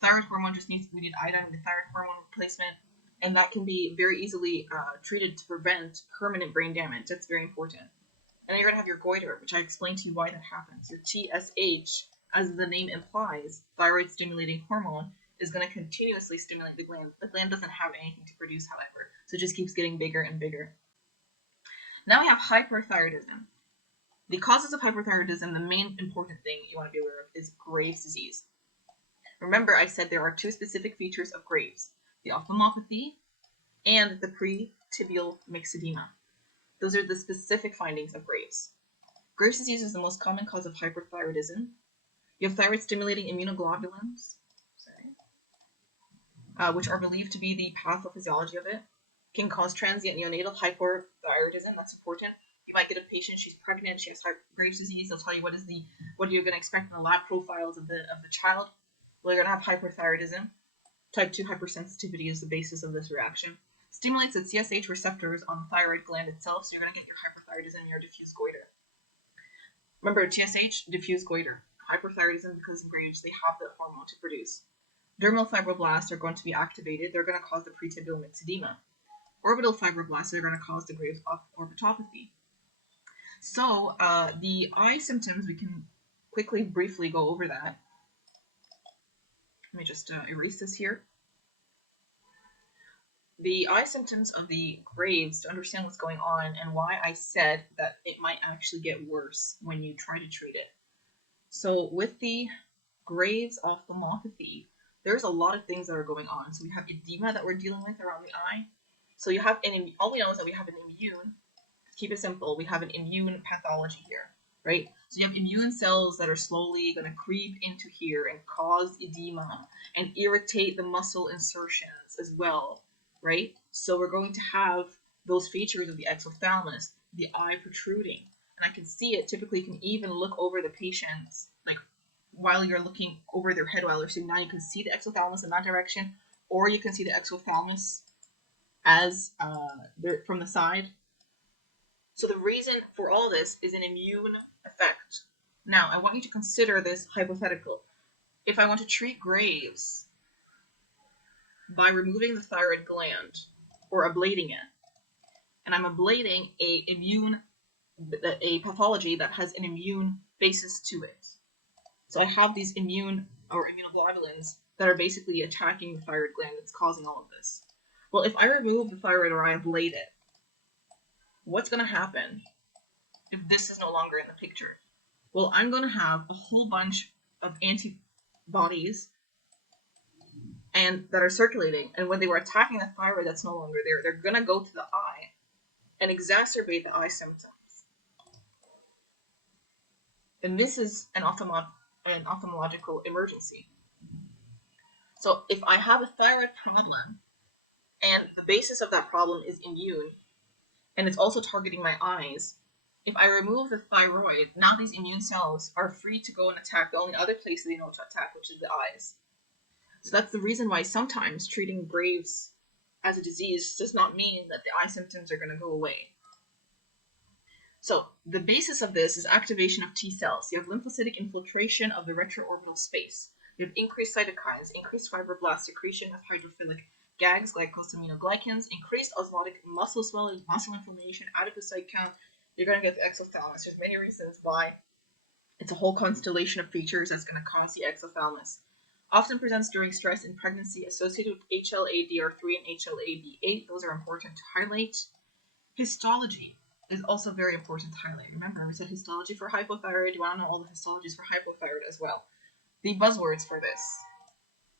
Thyroid hormone we need iodine with thyroid hormone replacement, and that can be very easily treated to prevent permanent brain damage. That's very important. And then you're going to have your goiter, which I explained to you why that happens. Your TSH, as the name implies, thyroid stimulating hormone, is going to continuously stimulate the gland. The gland doesn't have anything to produce, however, so it just keeps getting bigger and bigger. Now we have hyperthyroidism. The causes of hyperthyroidism, the main important thing you want to be aware of is Graves' disease. Remember, I said there are two specific features of Graves, the ophthalmopathy and the pre-tibial myxedema. Those are the specific findings of Graves. Graves' disease is the most common cause of hyperthyroidism. You have thyroid-stimulating immunoglobulins, which are believed to be the pathophysiology of it. Can cause transient neonatal hypothyroidism. That's important. You might get a patient, she's pregnant, she has Graves' disease. They'll tell you what you're going to expect in the lab profiles of the child. Well, you're going to have hyperthyroidism. Type 2 hypersensitivity is the basis of this reaction. Stimulates the TSH receptors on the thyroid gland itself, so you're going to get your hyperthyroidism, your diffuse goiter. Remember, TSH, diffuse goiter. Hyperthyroidism, because of Graves, they have the hormone to produce. Dermal fibroblasts are going to be activated. They're going to cause the pretibial myxedema. Orbital fibroblasts are going to cause the Graves orbitopathy. So the eye symptoms, we can briefly go over that. Let me just erase this here. The eye symptoms of the Graves, to understand what's going on and why I said that it might actually get worse when you try to treat it. So with the Graves ophthalmopathy, there's a lot of things that are going on. So we have edema that we're dealing with around the eye. So you have all we know is that we have an immune. Keep it simple. We have an immune pathology here, right? So you have immune cells that are slowly going to creep into here and cause edema and irritate the muscle insertions as well, right? So we're going to have those features of the exophthalmos, the eye protruding. And I can see it. Typically, you can even look over the patients, like while you're looking over their head while they're sitting down, you can see the exophthalmos in that direction, or you can see the exophthalmos as from the side. So the reason for all this is an immune effect. Now, I want you to consider this hypothetical. If I want to treat Graves by removing the thyroid gland or ablating it, and I'm ablating a pathology that has an immune basis to it. So I have these immune or immunoglobulins that are basically attacking the thyroid gland that's causing all of this. Well, if I remove the thyroid or I ablate it, what's going to happen if this is no longer in the picture? Well, I'm going to have a whole bunch of antibodies and that are circulating, and when they were attacking the thyroid that's no longer there, they're going to go to the eye and exacerbate the eye symptoms. And this is an ophthalmological emergency. So if I have a thyroid problem, and the basis of that problem is immune, and it's also targeting my eyes, if I remove the thyroid, now these immune cells are free to go and attack the only other place they know to attack, which is the eyes. So that's the reason why sometimes treating Graves as a disease does not mean that the eye symptoms are going to go away. So the basis of this is activation of T cells. You have lymphocytic infiltration of the retroorbital space. You have increased cytokines, increased fibroblast secretion of hydrophilic GAGs, glycosaminoglycans, increased osmotic muscle swelling, muscle inflammation, adipocyte count. You're going to get the exophthalmos. There's many reasons why. It's a whole constellation of features that's going to cause the exophthalmos. Often presents during stress in pregnancy associated with HLA-DR3 and HLA-B8. Those are important to highlight. Histology is also very important to highlight. Remember, we said histology for hypothyroid. You want to know all the histologies for hypothyroid as well. The buzzwords for this: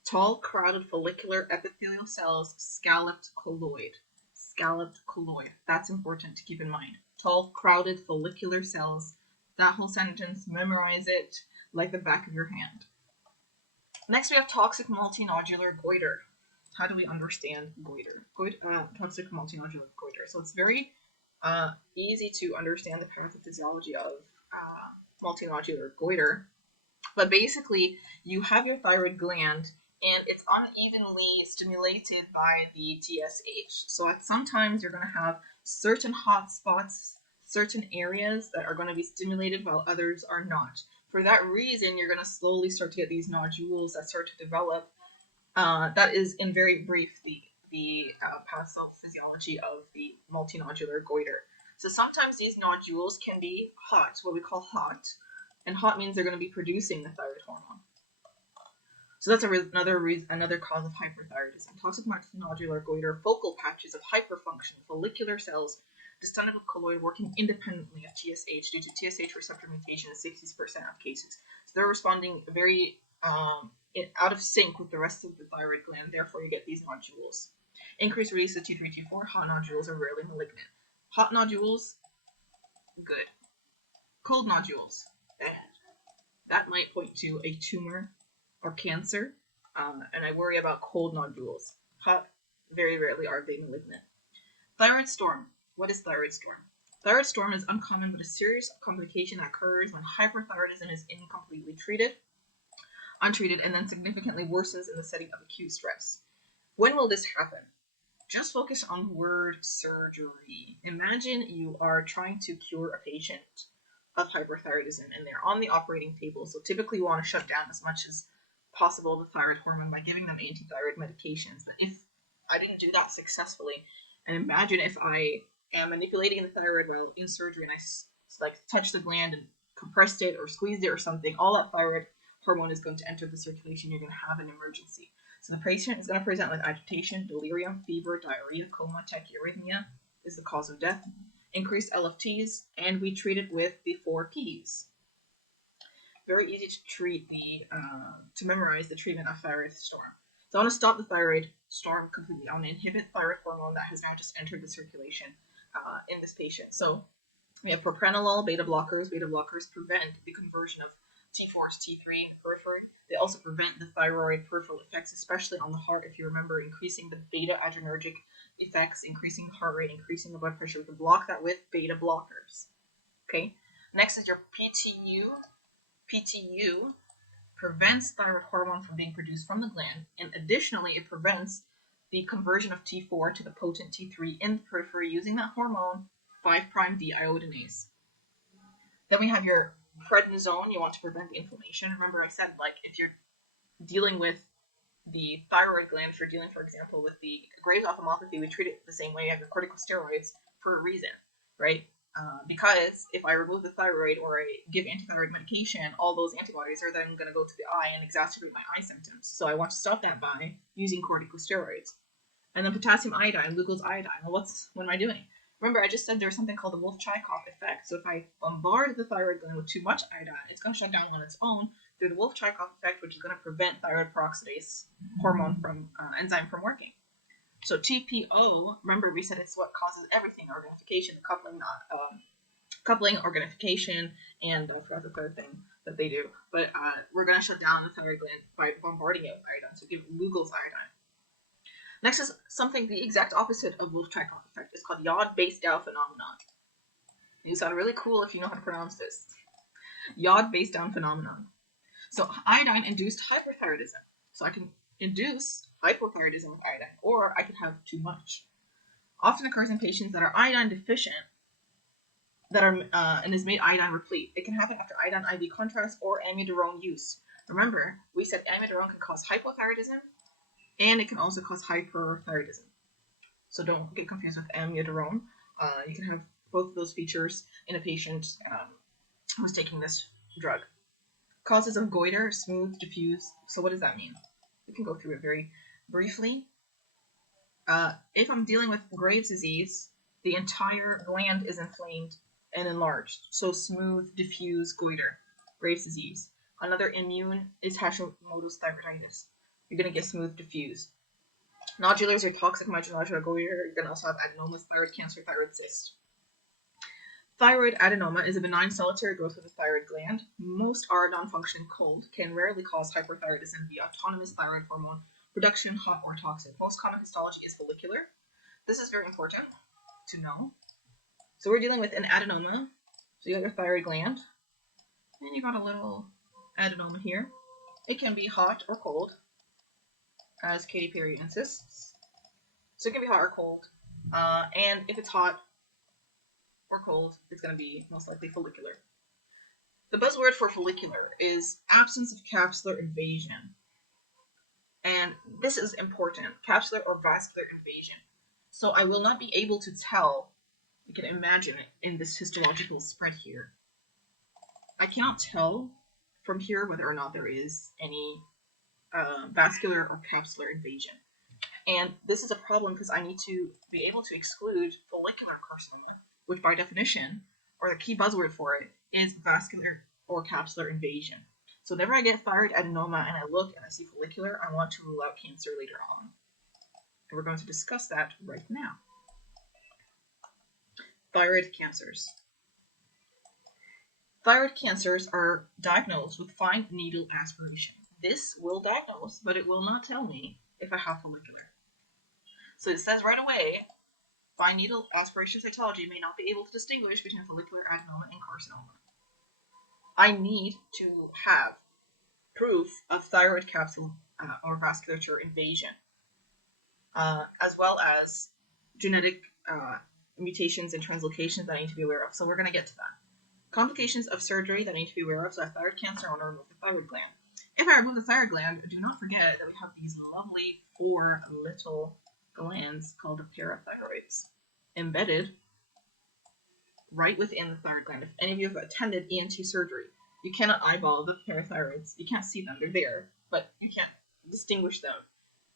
tall, crowded follicular epithelial cells, scalloped colloid. Scalloped colloid. That's important to keep in mind. Tall, crowded follicular cells. That whole sentence, memorize it like the back of your hand. Next, we have toxic multinodular goiter. How do we understand goiter? Toxic multinodular goiter. So it's very easy to understand the pathophysiology of multinodular goiter. But basically, you have your thyroid gland, and it's unevenly stimulated by the TSH. So at sometimes you're going to have certain hot spots, certain areas that are going to be stimulated while others are not. For that reason, you're going to slowly start to get these nodules that start to develop. That is, in very brief, the pathophysiology of the multinodular goiter. So sometimes these nodules can be hot, what we call hot, and hot means they're going to be producing the thyroid hormone. So that's another cause of hyperthyroidism. Toxic multinodular goiter, focal patches of hyperfunctioning follicular cells, distended with colloid working independently of TSH due to TSH receptor mutation in 60% of cases. So they're responding very out of sync with the rest of the thyroid gland, therefore you get these nodules. Increased release of T3, T4, hot nodules are rarely malignant. Hot nodules, good. Cold nodules, bad. That might point to a tumor or cancer, and I worry about cold nodules. Hot, very rarely are they malignant. Thyroid storm. What is thyroid storm? Thyroid storm is uncommon but a serious complication that occurs when hyperthyroidism is untreated, and then significantly worsens in the setting of acute stress. When will this happen? Just focus on the word surgery. Imagine you are trying to cure a patient of hyperthyroidism and they're on the operating table. So typically you want to shut down as much as possible the thyroid hormone by giving them antithyroid medications. But if I didn't do that successfully, and imagine if I am manipulating the thyroid while in surgery and I touched the gland and compressed it or squeezed it or something, all that thyroid hormone is going to enter the circulation. You're going to have an emergency. So the patient is going to present with agitation, delirium, fever, diarrhea, coma, tachyarrhythmia is the cause of death, increased LFTs, and we treat it with the 4 Ps. Very easy to treat to memorize the treatment of thyroid storm. So I want to stop the thyroid storm completely. I want to inhibit thyroid hormone that has now just entered the circulation in this patient. So we have propranolol, beta blockers. Beta blockers prevent the conversion of T4 to T3 in the periphery. They also prevent the thyroid peripheral effects, especially on the heart. If you remember, increasing the beta adrenergic effects, increasing the heart rate, increasing the blood pressure. We can block that with beta blockers. Okay. Next is your PTU. PTU prevents thyroid hormone from being produced from the gland, and additionally, it prevents the conversion of T4 to the potent T3 in the periphery using that hormone, 5'-deiodinase. Then we have your prednisone. You want to prevent the inflammation. Remember I said, if you're dealing with the thyroid gland, if you're dealing, for example, with the Graves' ophthalmopathy, we treat it the same way. You have your corticosteroids for a reason, right? Because if I remove the thyroid or I give antithyroid medication, all those antibodies are then going to go to the eye and exacerbate my eye symptoms. So I want to stop that by using corticosteroids. And then potassium iodine, glucose iodine. Well, what am I doing? Remember, I just said there's something called the Wolff-Chaikoff effect. So if I bombard the thyroid gland with too much iodine, it's going to shut down on its own through the Wolff-Chaikoff effect, which is going to prevent thyroid peroxidase hormone enzyme from working. So TPO, remember we said it's what causes everything: organification, coupling, organification, and I forgot the third thing that they do. But we're going to shut down the thyroid gland by bombarding it with iodine. So give glucose iodine. Next is something the exact opposite of Wolff-Chaikoff effect. It's called yod-base Dow phenomenon. You sound really cool if you know how to pronounce this. Yod-base Dow phenomenon. So iodine-induced hyperthyroidism. So I can induce hypothyroidism with iodine, or I could have too much. Often occurs in patients that are iodine deficient that are and is made iodine replete. It can happen after iodine IV contrast or amiodarone use. Remember, we said amiodarone can cause hypothyroidism, and it can also cause hyperthyroidism. So don't get confused with amiodarone. You can have both of those features in a patient who's taking this drug. Causes of goiter, smooth, diffuse. So what does that mean? We can go through it very briefly. If I'm dealing with Graves' disease, the entire gland is inflamed and enlarged. So smooth, diffuse goiter, Graves' disease. Another immune is Hashimoto's thyroiditis. You're going to get smooth, diffuse. Nodulars or toxic micronodular goiter. You're going to also have adenomas, thyroid cancer, thyroid cyst. Thyroid adenoma is a benign solitary growth of the thyroid gland. Most are non-functioning cold, can rarely cause hyperthyroidism via autonomous thyroid hormone production, hot or toxic. Most common histology is follicular. This is very important to know. So we're dealing with an adenoma. So you got your thyroid gland, and you got a little adenoma here. It can be hot or cold, as Katy Perry insists. So it can be hot or cold, and if it's hot or cold, it's going to be most likely follicular. The buzzword for follicular is absence of capsular invasion. And this is important, capsular or vascular invasion. So I will not be able to tell, you can imagine it in this histological spread here. I cannot tell from here whether or not there is any vascular or capsular invasion. And this is a problem because I need to be able to exclude follicular carcinoma, which by definition, or the key buzzword for it, is vascular or capsular invasion. So whenever I get thyroid adenoma and I look and I see follicular, I want to rule out cancer later on. And we're going to discuss that right now. Thyroid cancers. Thyroid cancers are diagnosed with fine needle aspiration. This will diagnose, but it will not tell me if I have follicular. So it says right away, fine needle aspiration cytology may not be able to distinguish between follicular adenoma and carcinoma. I need to have proof of thyroid capsule or vasculature invasion, as well as genetic mutations and translocations that I need to be aware of. So we're going to get to that. Complications of surgery that I need to be aware of. So I have thyroid cancer, I want to remove the thyroid gland. If I remove the thyroid gland, do not forget that we have these lovely 4 little glands called the parathyroids embedded right within the thyroid gland. If any of you have attended ENT surgery, you cannot eyeball the parathyroids. You can't see them. They're there, but you can't distinguish them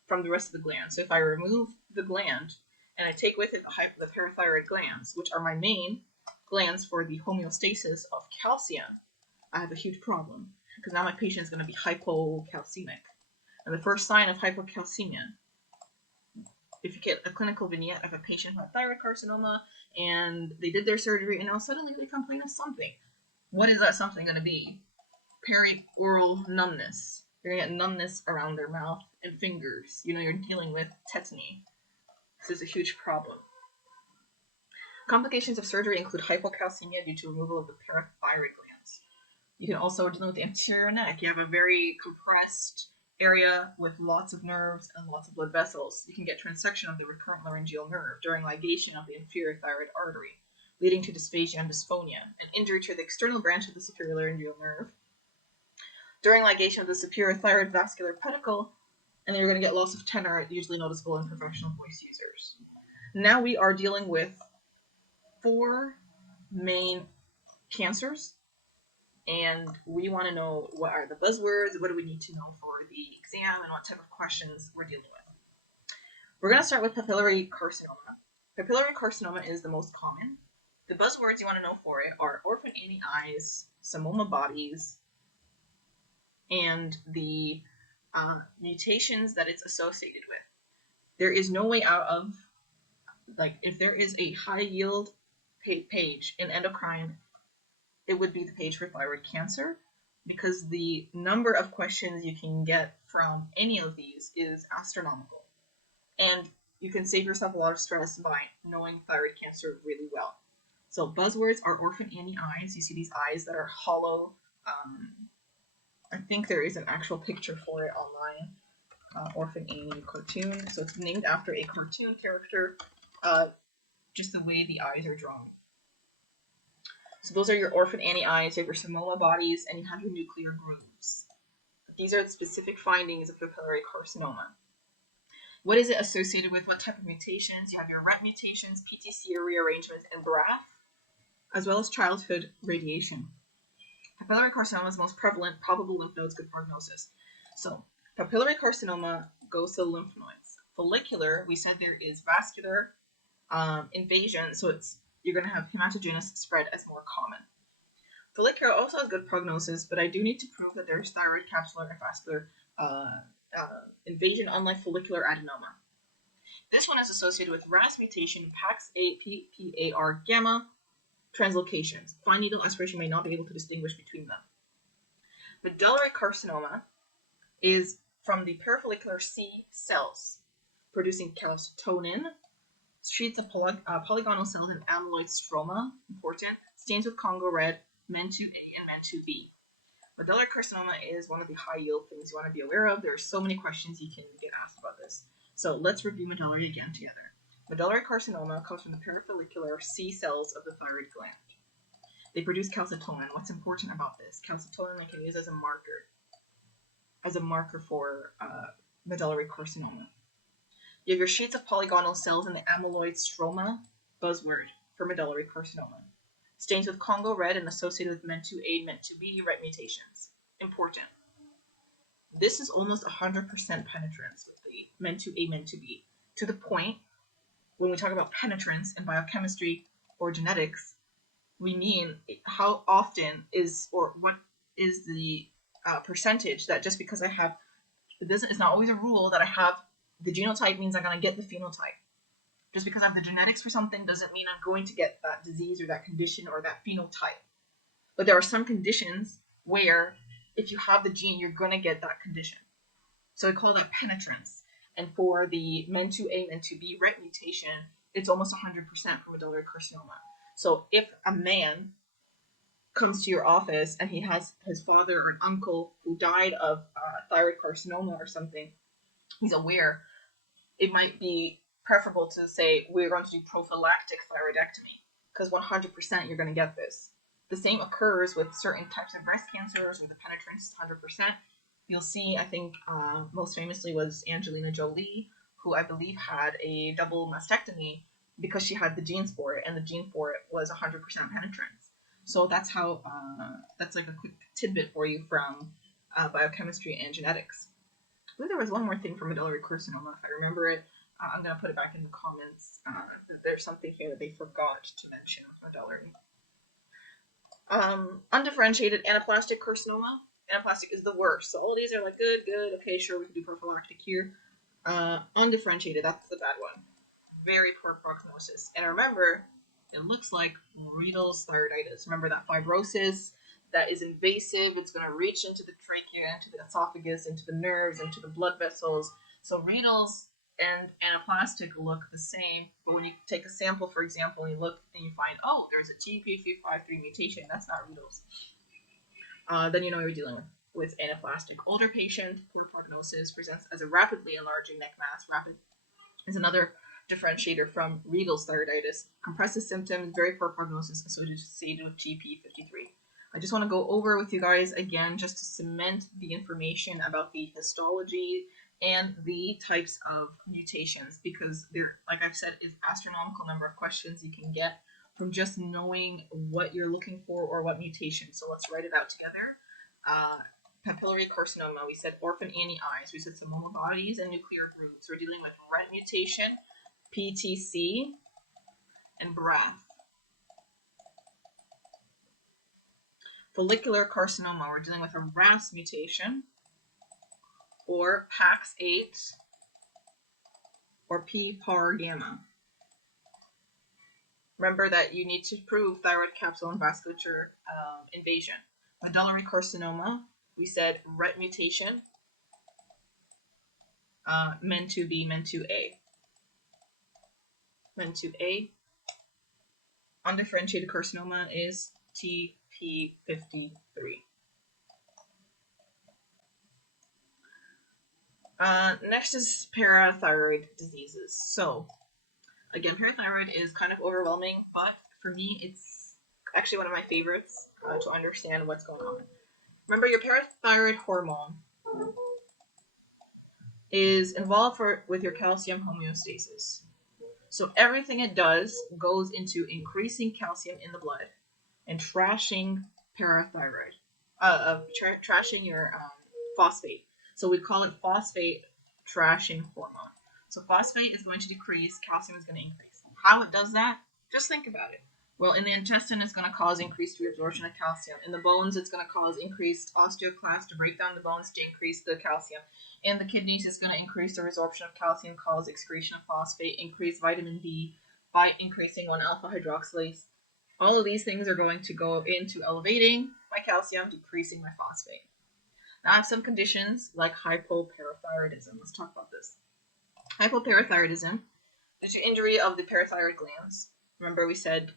from the rest of the gland. So if I remove the gland and I take with it the parathyroid glands, which are my main glands for the homeostasis of calcium, I have a huge problem because now my patient is going to be hypocalcemic. And the first sign of hypocalcemia, if you get a clinical vignette of a patient who had thyroid carcinoma and they did their surgery and now suddenly they complain of something, what is that something going to be? Perioral numbness. You're going to get numbness around their mouth and fingers. You know, you're dealing with tetany. This is a huge problem. Complications of surgery include hypocalcemia due to removal of the parathyroid glands. You can also deal with the anterior neck. You have a very compressed area with lots of nerves and lots of blood vessels. You can get transection of the recurrent laryngeal nerve during ligation of the inferior thyroid artery, leading to dysphagia and dysphonia, an injury to the external branch of the superior laryngeal nerve, during ligation of the superior thyroid vascular pedicle, and then you're going to get loss of tenor, usually noticeable in professional voice users. Now we are dealing with 4 main cancers, and we want to know what are the buzzwords, what do we need to know for the exam, and what type of questions we're dealing with. We're going to start with papillary carcinoma. Papillary carcinoma is the most common. The buzzwords you want to know for it are orphan Annie eyes, Samoma bodies, and the mutations that it's associated with. There is no way out of, like, if there is a high yield page in Endocrine, it would be the page for thyroid cancer, because the number of questions you can get from any of these is astronomical. And you can save yourself a lot of stress by knowing thyroid cancer really well. So buzzwords are orphan Annie eyes. You see these eyes that are hollow. I think there is an actual picture for it online. Orphan Annie cartoon. So it's named after a cartoon character, just the way the eyes are drawn. So those are your orphan anti-eyes, you have your Samoma bodies, and you have your nuclear grooves. These are the specific findings of papillary carcinoma. What is it associated with? What type of mutations? You have your RET mutations, PTC or rearrangements, and BRAF, as well as childhood radiation. Papillary carcinoma is most prevalent, probable lymph nodes, good prognosis. So, papillary carcinoma goes to the lymph nodes. Follicular, we said there is vascular invasion, so you're going to have hematogenous spread as more common. Follicular also has good prognosis, but I do need to prove that there's thyroid capsular and vascular invasion, unlike follicular adenoma. This one is associated with RAS mutation, PAX8PPAR gamma translocations. Fine needle aspiration may not be able to distinguish between them. Medullary carcinoma is from the parafollicular C cells, producing calcitonin, sheets of polygonal cells and amyloid stroma, important, stains with Congo red, MEN2A and MEN2B. Medullary carcinoma is one of the high yield things you want to be aware of. There are so many questions you can get asked about this. So let's review medullary again together. Medullary carcinoma comes from the parafollicular C cells of the thyroid gland. They produce calcitonin. What's important about this? Calcitonin they can use as a marker for medullary carcinoma. You have your sheets of polygonal cells in the amyloid stroma, buzzword, for medullary carcinoma. Stains with Congo red and associated with MEN2A, MEN2B, RET mutations. Important. This is almost 100% penetrance with the MEN2A, MEN2B, to the point when we talk about penetrance in biochemistry or genetics, we mean how often is, or what is the percentage that just because I have, it's not always a rule that I have the genotype means I'm going to get the phenotype. Just because I have the genetics for something doesn't mean I'm going to get that disease or that condition or that phenotype. But there are some conditions where if you have the gene, you're going to get that condition. So I call that penetrance. And for the MEN2A, MEN2B RET mutation, it's almost 100% for medullary carcinoma. So if a man comes to your office and he has his father or an uncle who died of thyroid carcinoma or something, he's aware, it might be preferable to say we're going to do prophylactic thyroidectomy because 100% you're going to get this. The same occurs with certain types of breast cancers where the penetrance is 100%. You'll see, I think most famously was Angelina Jolie, who I believe had a double mastectomy because she had the genes for it, and the gene for it was 100% penetrance. So that's how, that's like a quick tidbit for you from biochemistry and genetics. I believe there was one more thing for medullary carcinoma, if I remember it. I'm going to put it back in the comments. There's something here that they forgot to mention with medullary. Undifferentiated anaplastic carcinoma. Anaplastic is the worst. So all these are like good, okay, sure, we can do prophylactic here. Undifferentiated, that's the bad one. Very poor prognosis. And remember, it looks like Riedel's thyroiditis. Remember that fibrosis that is invasive. It's going to reach into the trachea, into the esophagus, into the nerves, into the blood vessels. So Riedel's and anaplastic look the same, but when you take a sample, for example, and you look and you find, oh, there's a TP53 mutation, that's not Riedel's. Then you know you're dealing with anaplastic. Older patient, poor prognosis, presents as a rapidly enlarging neck mass. Rapid is another differentiator from Riedel's thyroiditis. Compressive symptoms, very poor prognosis associated with TP53. I just want to go over with you guys again just to cement the information about the histology and the types of mutations, because there, like I've said, is astronomical number of questions you can get from just knowing what you're looking for or what mutation. So let's write it out together. Papillary carcinoma, we said orphan anti-eyes, we said Samoma bodies and nuclear grooves. We're dealing with RET mutation, PTC, and BRAF. Follicular carcinoma, we're dealing with a RAS mutation, or PAX8, or PPAR gamma. Remember that you need to prove thyroid capsule and vasculature invasion. Medullary carcinoma, we said RET mutation, MEN2B, MEN2A. MEN2A. Undifferentiated carcinoma is TP53. Next is parathyroid diseases. So, again, parathyroid is kind of overwhelming, but for me, it's Actually, one of my favorites to understand what's going on. Remember, your parathyroid hormone is involved with your calcium homeostasis. So everything it does goes into increasing calcium in the blood and trashing parathyroid, trashing your phosphate. So we call it phosphate trashing hormone. So phosphate is going to decrease, calcium is going to increase. How it does that? Just think about it. Well, in the intestine, it's going to cause increased reabsorption of calcium. In the bones, it's going to cause increased osteoclasts to break down the bones to increase the calcium. In the kidneys, it's going to increase the resorption of calcium, cause excretion of phosphate, increase vitamin D by increasing 1-alpha hydroxylase. All of these things are going to go into elevating my calcium, decreasing my phosphate. Now, I have some conditions like hypoparathyroidism. Let's talk about this. Hypoparathyroidism due to injury of the parathyroid glands. Remember, we said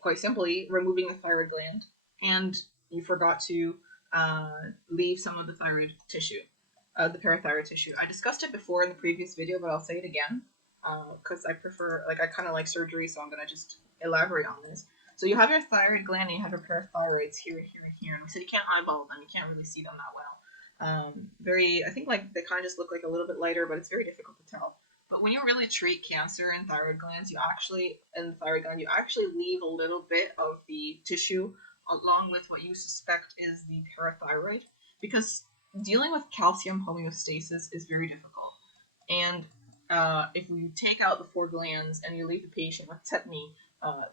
quite simply removing the thyroid gland, and you forgot to leave some of the thyroid tissue, the parathyroid tissue. I discussed it before in the previous video, but I'll say it again because I prefer, I kind of like surgery, so I'm going to just elaborate on this. So you have your thyroid gland and you have your parathyroids here, here, and here. And we said you can't eyeball them. You can't really see them that well. I think like they kind of just look like a little bit lighter, but it's very difficult to tell. But when you really treat cancer in thyroid glands, you actually leave a little bit of the tissue along with what you suspect is the parathyroid, because dealing with calcium homeostasis is very difficult. And if you take out the 4 glands and you leave the patient with tetany,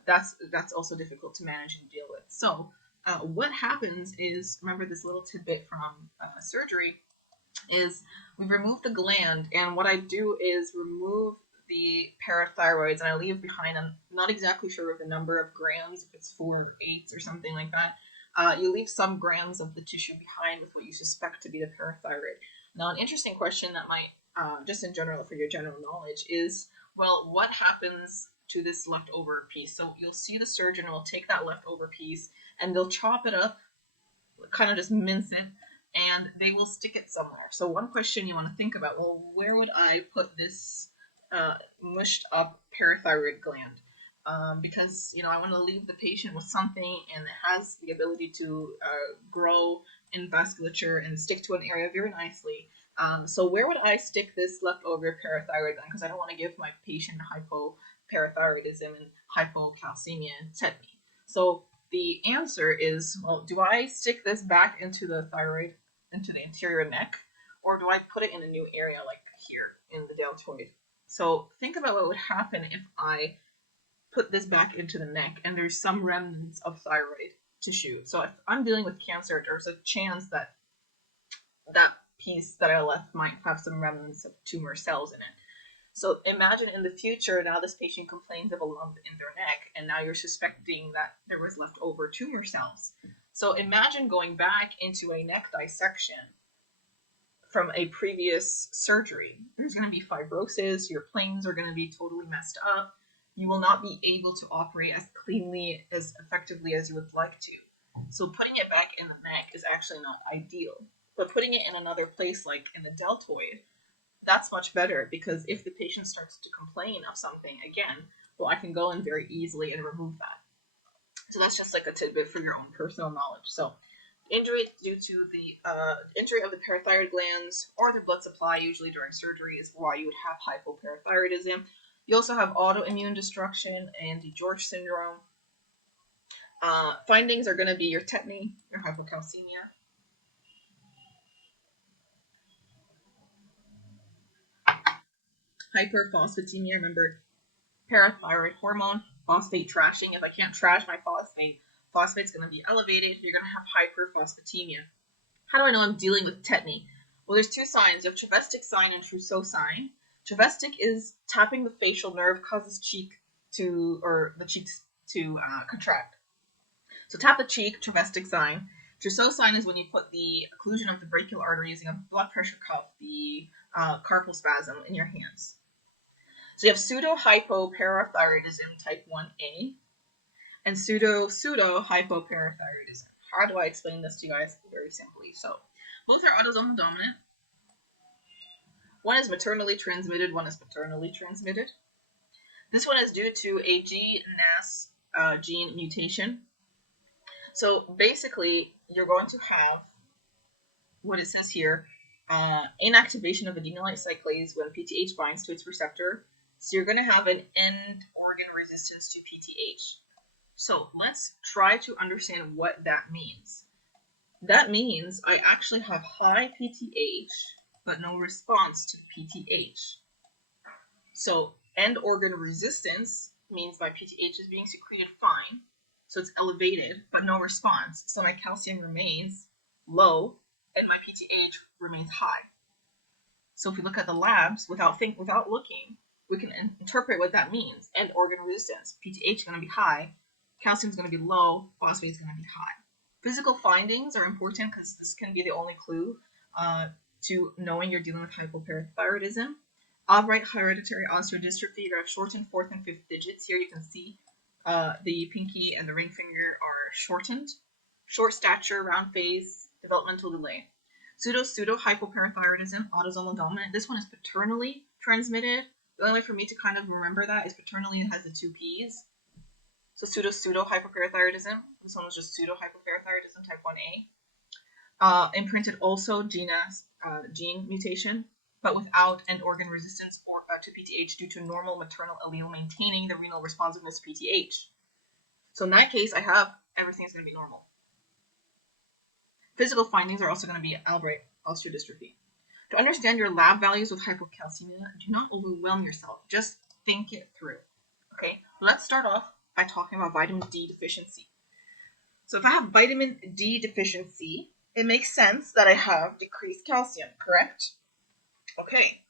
that's also difficult to manage and deal with. So what happens is, remember this little tidbit from surgery, is we remove the gland, and what I do is remove the parathyroids, and I leave behind, I'm not exactly sure of the number of grams, if it's 4 or 8 or something like that. You leave some grams of the tissue behind with what you suspect to be the parathyroid. Now, an interesting question that might, just in general, for your general knowledge, is, well, what happens to this leftover piece? So you'll see the surgeon will take that leftover piece and they'll chop it up, kind of just mince it, and they will stick it somewhere. So one question you want to think about, well, where would I put this mushed up parathyroid gland? Because, I want to leave the patient with something and it has the ability to grow in vasculature and stick to an area very nicely. So where would I stick this leftover parathyroid gland? Because I don't want to give my patient hypoparathyroidism and hypocalcemia and tetany. So the answer is, well, do I stick this back into the thyroid, into the anterior neck, or do I put it in a new area like here in the deltoid? So think about what would happen if I put this back into the neck and there's some remnants of thyroid tissue. So if I'm dealing with cancer, there's a chance that that piece that I left might have some remnants of tumor cells in it. So imagine in the future, now this patient complains of a lump in their neck, and now you're suspecting that there was leftover tumor cells. So imagine going back into a neck dissection from a previous surgery. There's going to be fibrosis, your planes are going to be totally messed up. You will not be able to operate as cleanly, as effectively as you would like to. So putting it back in the neck is actually not ideal. But putting it in another place, like in the deltoid, that's much better, because if the patient starts to complain of something again, well, I can go in very easily and remove that. So that's just like a tidbit for your own personal knowledge. So injury due to the injury of the parathyroid glands or their blood supply, usually during surgery, is why you would have hypoparathyroidism. You also have autoimmune destruction and DiGeorge syndrome. Findings are going to be your tetany, your hypocalcemia, hyperphosphatemia. Remember, parathyroid hormone, phosphate trashing. If I can't trash my phosphate, phosphate's going to be elevated. You're going to have hyperphosphatemia. How do I know I'm dealing with tetany? Well, there's 2 signs. You have travestic sign and trousseau sign. Travestic is tapping the facial nerve causes the cheeks to contract. So tap the cheek, travestic sign. Trousseau sign is when you put the occlusion of the brachial artery using a blood pressure cuff, the carpal spasm, in your hands. So you have pseudo-hypoparathyroidism type 1A and pseudo-hypoparathyroidism. How do I explain this to you guys? Very simply. So both are autosomal dominant. One is maternally transmitted, one is paternally transmitted. This one is due to a GNAS gene mutation. So basically, you're going to have what it says here, inactivation of adenylate cyclase when PTH binds to its receptor. So you're going to have an end organ resistance to PTH. So let's try to understand what that means. That means I actually have high PTH, but no response to PTH. So end organ resistance means my PTH is being secreted fine, so it's elevated, but no response. So my calcium remains low, and my PTH remains high. So if we look at the labs without looking, we can interpret what that means. End organ resistance. PTH is going to be high, calcium is going to be low, phosphate is going to be high. Physical findings are important because this can be the only clue to knowing you're dealing with hypoparathyroidism. Albright hereditary osteodystrophy, you have shortened fourth and fifth digits. Here you can see the pinky and the ring finger are shortened. Short stature, round face, developmental delay. Pseudo hypoparathyroidism, autosomal dominant. This one is paternally transmitted. The only way for me to kind of remember that is paternally it has the two P's. So pseudo hypoparathyroidism. This one was just pseudo hypoparathyroidism type 1A. Imprinted also gene mutation, but without end organ resistance or to PTH due to normal maternal allele maintaining the renal responsiveness to PTH. So in that case, I have everything is going to be normal. Physical findings are also going to be Albright osteodystrophy. To understand your lab values with hypocalcemia, do not overwhelm yourself. Just think it through. Okay, let's start off by talking about vitamin D deficiency. So if I have vitamin D deficiency, it makes sense that I have decreased calcium, correct? Okay,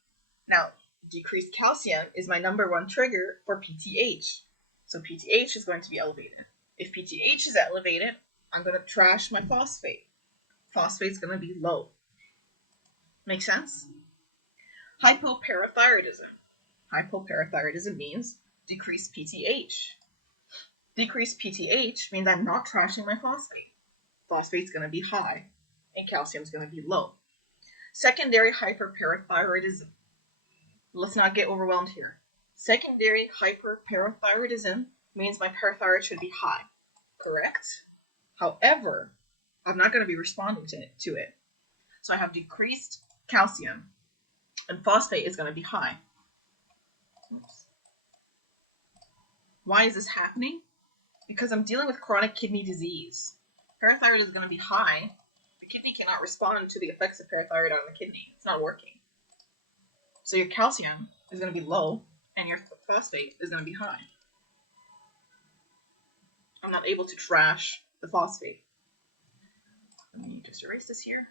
now decreased calcium is my number one trigger for PTH. So PTH is going to be elevated. If PTH is elevated, I'm going to trash my phosphate. Phosphate is going to be low. Make sense? Hypoparathyroidism. Hypoparathyroidism means decreased PTH. Decreased PTH means I'm not trashing my phosphate. Phosphate's going to be high, and calcium's going to be low. Secondary hyperparathyroidism. Let's not get overwhelmed here. Secondary hyperparathyroidism means my parathyroid should be high, correct? However, I'm not going to be responding to it. So I have decreased calcium, and phosphate is going to be high. Oops. Why is this happening? Because I'm dealing with chronic kidney disease. Parathyroid is going to be high. The kidney cannot respond to the effects of parathyroid on the kidney. It's not working. So your calcium is going to be low, and your phosphate is going to be high. I'm not able to trash the phosphate. Let me just erase this here.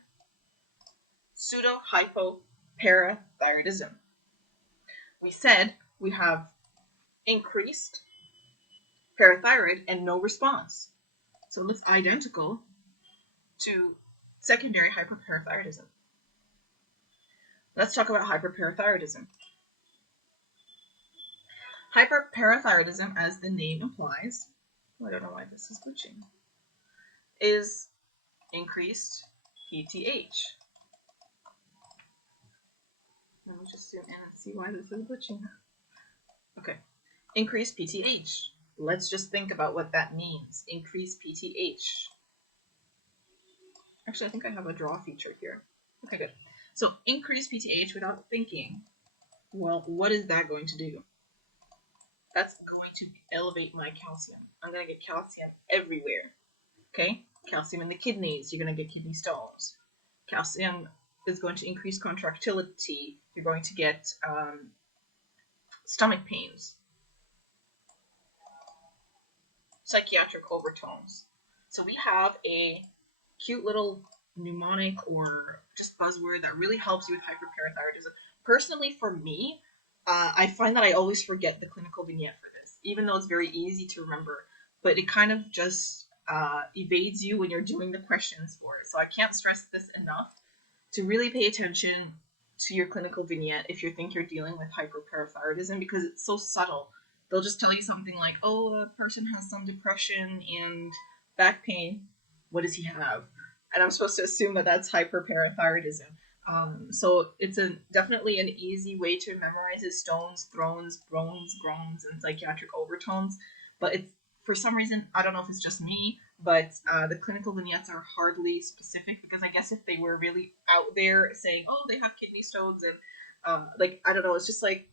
Pseudo-hypoparathyroidism. We said we have increased parathyroid and no response. So it looks identical to secondary hyperparathyroidism. Let's talk about hyperparathyroidism. Hyperparathyroidism, as the name implies, I don't know why this is glitching, is increased PTH. Let me just zoom in and see why this is glitching. Okay, increased PTH. Let's just think about what that means. Increased PTH. Actually, I think I have a draw feature here. Okay, good. So increased PTH without thinking. Well, what is that going to do? That's going to elevate my calcium. I'm going to get calcium everywhere. Okay? Calcium in the kidneys. You're going to get kidney stones. Calcium is going to increase contractility. You're going to get stomach pains. Psychiatric overtones. So we have a cute little mnemonic or just buzzword that really helps you with hyperparathyroidism. Personally, for me, I find that I always forget the clinical vignette for this, even though it's very easy to remember, but it kind of just evades you when you're doing the questions for it. So I can't stress this enough to really pay attention to your clinical vignette if you think you're dealing with hyperparathyroidism, because it's so subtle. They'll just tell you something like, oh, a person has some depression and back pain. What does he have? And I'm supposed to assume that that's hyperparathyroidism. So it's definitely an easy way to memorize it: stones, thrones, groans, and psychiatric overtones. But it's, for some reason, I don't know if it's just me, but the clinical vignettes are hardly specific, because I guess if they were really out there saying, oh, they have kidney stones, and like, I don't know, it's just like,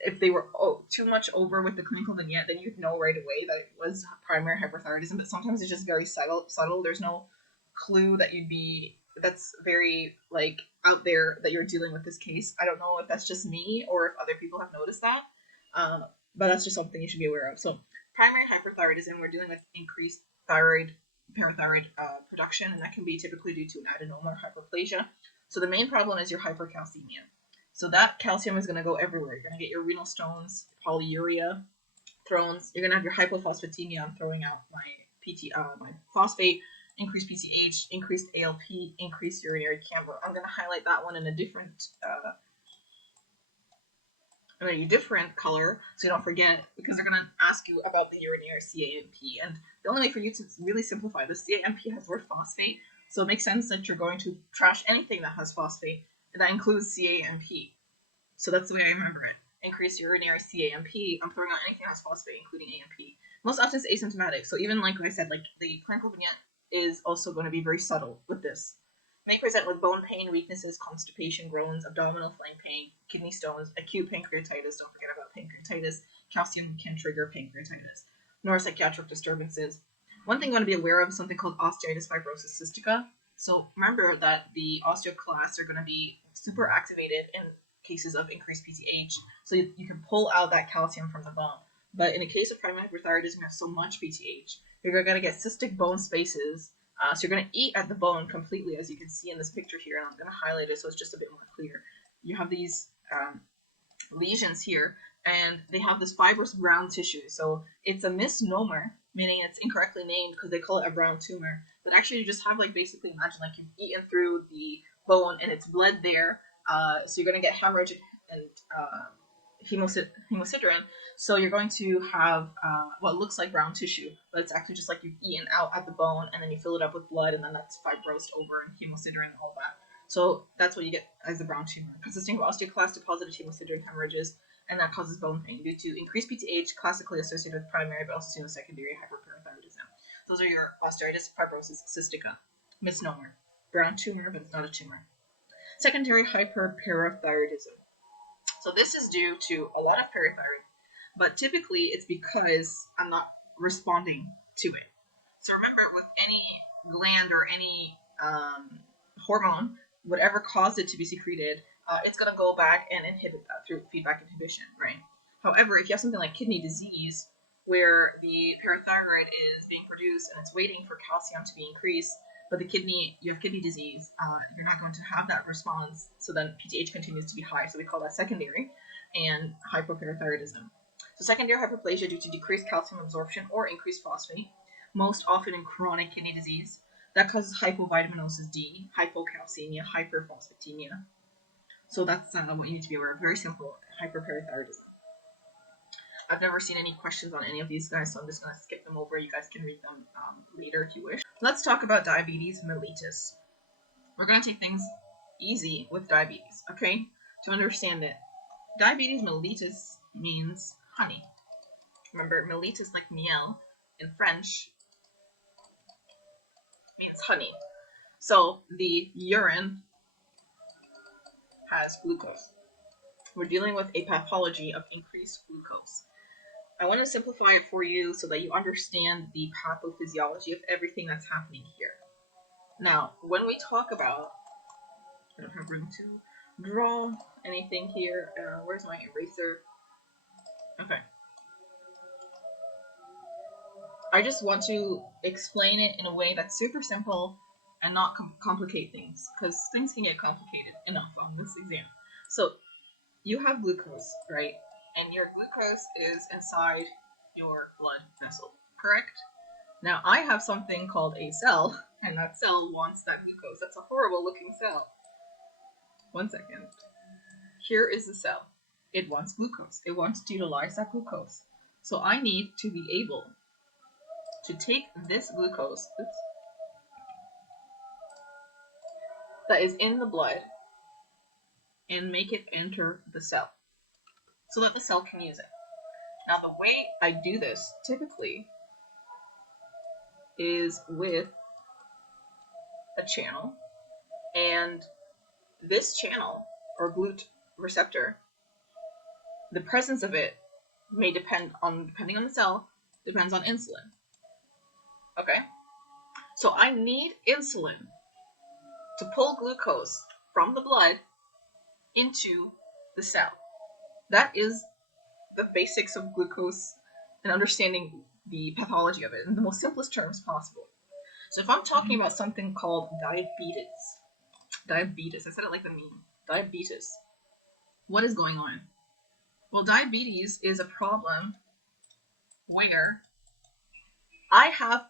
if they were too much over with the clinical vignette, then you'd know right away that it was primary hyperthyroidism. But sometimes it's just very subtle. There's no clue that that's very like out there that you're dealing with this case. I don't know if that's just me or if other people have noticed that, but that's just something you should be aware of. So primary hyperthyroidism, we're dealing with increased thyroid, parathyroid production, and that can be typically due to an adenoma or hyperplasia. So the main problem is your hypercalcemia. So that calcium is going to go everywhere. You're going to get your renal stones, polyuria, Crohn's. You're going to have your hypophosphatemia. I'm throwing out my phosphate, increased PTH, increased ALP, increased urinary camber. I'm going to highlight that one in a different color so you don't forget, because they're going to ask you about the urinary CAMP. And the only way for you to really simplify this, CAMP has the word phosphate, so it makes sense that you're going to trash anything that has phosphate, and that includes CAMP. So that's the way I remember it. Increased urinary CAMP. I'm throwing out anything that has phosphate, including AMP. Most often it's asymptomatic. So even like I said, like the clinical vignette is also going to be very subtle with this. May present with bone pain, weaknesses, constipation, groans, abdominal flank pain, kidney stones, acute pancreatitis. Don't forget about pancreatitis. Calcium can trigger pancreatitis. Neuropsychiatric disturbances. One thing you want to be aware of is something called osteitis fibrosis cystica. So remember that the osteoclasts are going to be super activated in cases of increased PTH, so you can pull out that calcium from the bone. But in the case of primary hyperthyroidism, you have so much PTH, you're going to get cystic bone spaces. So you're going to eat at the bone completely, as you can see in this picture here, and I'm going to highlight it so it's just a bit more clear. You have these lesions here, and they have this fibrous brown tissue. So it's a misnomer, meaning it's incorrectly named because they call it a brown tumor. But actually, you just have, like, basically imagine like you've eaten through the bone and it's bled there. So you're going to get hemorrhage and hemosiderin. So you're going to have what looks like brown tissue, but it's actually just like you've eaten out at the bone, and then you fill it up with blood, and then that's fibrosed over and hemosiderin and all that. So that's what you get as a brown tumor, consisting of osteoclast deposited hemosiderin hemorrhages, and that causes bone pain due to increased PTH, classically associated with primary, but also seen with secondary hyperparathyroidism. Those are your osteitis fibrosis cystica. Misnomer. Brown tumor, but it's not a tumor. Secondary hyperparathyroidism. So this is due to a lot of parathyroid, but typically it's because I'm not responding to it. So remember, with any gland or any hormone, whatever caused it to be secreted, it's going to go back and inhibit that through feedback inhibition, right? However, if you have something like kidney disease, where the parathyroid is being produced and it's waiting for calcium to be increased, but you have kidney disease, you're not going to have that response, so then PTH continues to be high, so we call that secondary, and hypoparathyroidism. So secondary hyperplasia due to decreased calcium absorption or increased phosphate, most often in chronic kidney disease. That causes hypovitaminosis D, hypocalcemia, hyperphosphatemia. So that's what you need to be aware of. Very simple, hyperparathyroidism. I've never seen any questions on any of these guys, so I'm just going to skip them over. You guys can read them later if you wish. Let's talk about diabetes mellitus. We're going to take things easy with diabetes, okay? To understand it, diabetes mellitus means honey. Remember, mellitus, like miel in French, means honey. So the urine has glucose. We're dealing with a pathology of increased glucose. I want to simplify it for you so that you understand the pathophysiology of everything that's happening here. Now, when we talk about, I don't have room to draw anything here. Where's my eraser? Okay. I just want to explain it in a way that's super simple and not complicate things, because things can get complicated enough on this exam. So you have glucose, right? And your glucose is inside your blood vessel, correct? Now I have something called a cell, and that cell wants that glucose. That's a horrible looking cell. One second. Here is the cell. It wants glucose. It wants to utilize that glucose. So I need to be able to take this glucose that is in the blood and make it enter the cell so that the cell can use it. Now the way I do this typically is with a channel, and this channel, or GLUT receptor, the presence of it may depending on the cell, depends on insulin. Okay? So I need insulin to pull glucose from the blood into the cell. That is the basics of glucose and understanding the pathology of it in the most simplest terms possible. So if I'm talking about something called diabetes, I said it like the meme, diabetes, what is going on? Well, diabetes is a problem where I have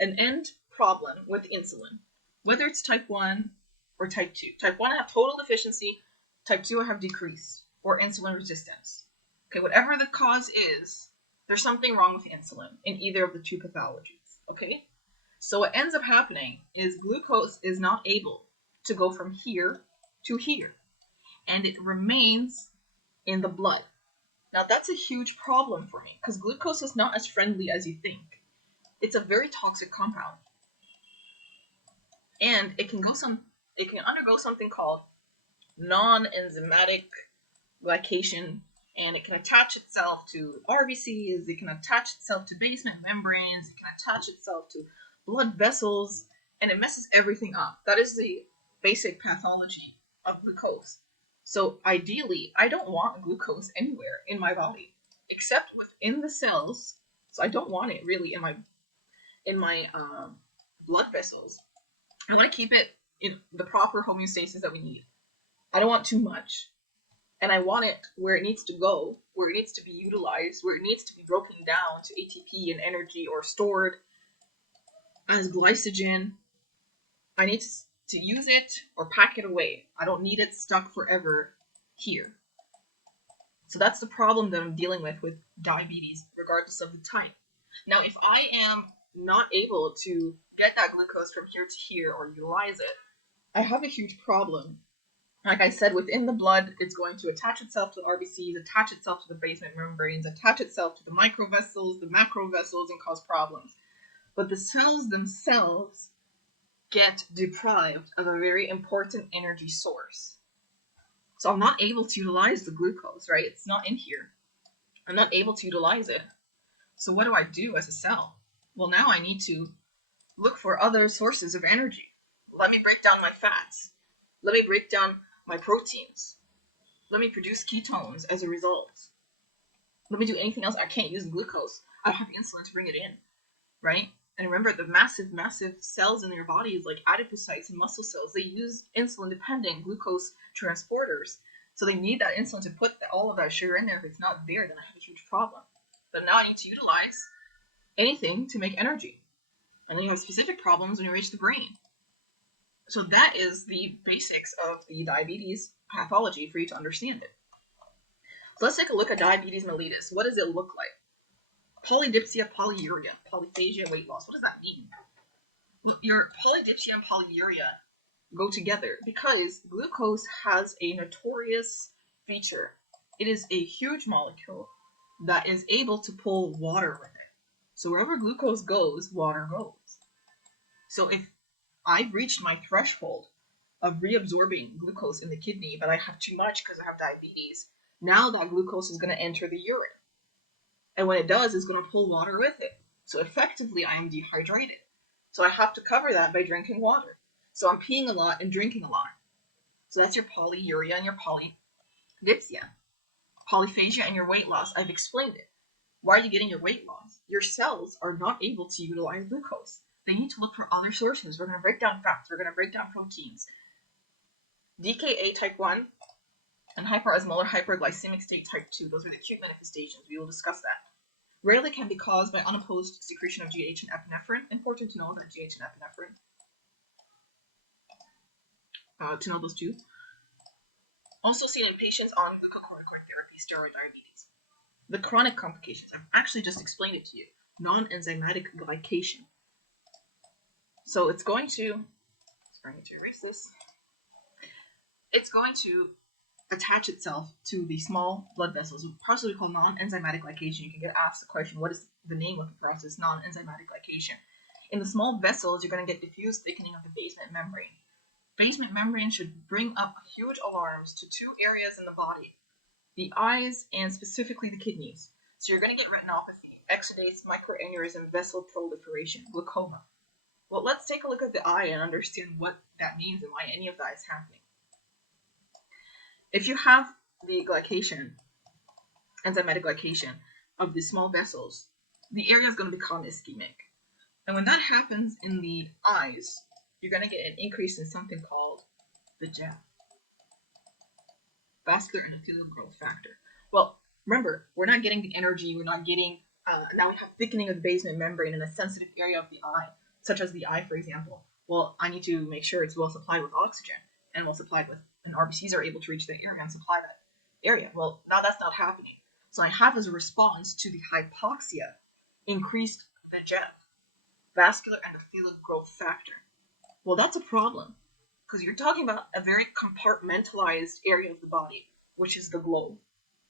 an end problem with insulin, whether it's type 1 or type 2. Type 1, I have total deficiency. Type 2, I have decreased or insulin resistance. Okay, whatever the cause is, there's something wrong with insulin in either of the two pathologies. Okay? So what ends up happening is glucose is not able to go from here to here, and it remains in the blood. Now that's a huge problem for me because glucose is not as friendly as you think. It's a very toxic compound, and it can undergo something called non-enzymatic glycation, and it can attach itself to RBCs, it can attach itself to basement membranes, it can attach itself to blood vessels, and it messes everything up. That is the basic pathology of glucose. So ideally, I don't want glucose anywhere in my body except within the cells. So I don't want it really in my blood vessels. I want to keep it in the proper homeostasis that we need. I don't want too much. And I want it where it needs to go, where it needs to be utilized, where it needs to be broken down to ATP and energy or stored as glycogen. I need to use it or pack it away. I don't need it stuck forever here. So that's the problem that I'm dealing with diabetes, regardless of the type. Now, if I am not able to get that glucose from here to here or utilize it, I have a huge problem. Like I said, within the blood, it's going to attach itself to the RBCs, attach itself to the basement membranes, attach itself to the microvessels, the macrovessels, and cause problems. But the cells themselves get deprived of a very important energy source. So I'm not able to utilize the glucose, right? It's not in here. I'm not able to utilize it. So what do I do as a cell? Well, now I need to look for other sources of energy. Let me break down my fats. Let me break down my proteins. Let me produce ketones as a result. Let me do anything else. I can't use glucose. I have insulin to bring it in, right? And remember, the massive, massive cells in your body, like adipocytes and muscle cells, they use insulin-dependent glucose transporters. So they need that insulin to put all of that sugar in there. If it's not there, then I have a huge problem. But now I need to utilize anything to make energy. And then you have specific problems when you reach the brain. So that is the basics of the diabetes pathology for you to understand it. So let's take a look at diabetes mellitus. What does it look like? Polydipsia, polyuria, polyphagia, weight loss. What does that mean? Well, your polydipsia and polyuria go together because glucose has a notorious feature. It is a huge molecule that is able to pull water with it. So wherever glucose goes, water goes. So if I've reached my threshold of reabsorbing glucose in the kidney, but I have too much because I have diabetes, now that glucose is going to enter the urine. And when it does, it's going to pull water with it. So effectively, I am dehydrated. So I have to cover that by drinking water. So I'm peeing a lot and drinking a lot. So that's your polyuria and your polydipsia. Polyphagia and your weight loss, I've explained it. Why are you getting your weight loss? Your cells are not able to utilize glucose. They need to look for other sources. We're going to break down fats. We're going to break down proteins. DKA type 1 and hyperosmolar hyperglycemic state type 2. Those are the acute manifestations. We will discuss that. Rarely can be caused by unopposed secretion of GH and epinephrine. Important to know that GH and epinephrine. To know those two. Also seen in patients on glucocorticoid therapy, steroid diabetes. The chronic complications. I've actually just explained it to you. Non-enzymatic glycation. So it's going to erase this. It's going to attach itself to the small blood vessels, partially called non-enzymatic glycation. You can get asked the question, what is the name of the process, non-enzymatic glycation? In the small vessels, you're going to get diffuse thickening of the basement membrane. Basement membrane should bring up huge alarms to two areas in the body, the eyes and specifically the kidneys. So you're going to get retinopathy, exudates, microaneurysm, vessel proliferation, glaucoma. Well, let's take a look at the eye and understand what that means and why any of that is happening. If you have the glycation, enzymatic glycation of the small vessels, the area is going to become ischemic. And when that happens in the eyes, you're going to get an increase in something called the GEF, vascular endothelial growth factor. Well, remember, we're not getting the energy, we're not getting, now we have thickening of the basement membrane in a sensitive area of the eye, such as the eye, for example. Well, I need to make sure it's well supplied with oxygen and well supplied with, and RBCs are able to reach the area and supply that area. Well, now that's not happening. So I have, as a response to the hypoxia, increased the GEF, vascular endothelial growth factor. Well, that's a problem, because you're talking about a very compartmentalized area of the body, which is the globe,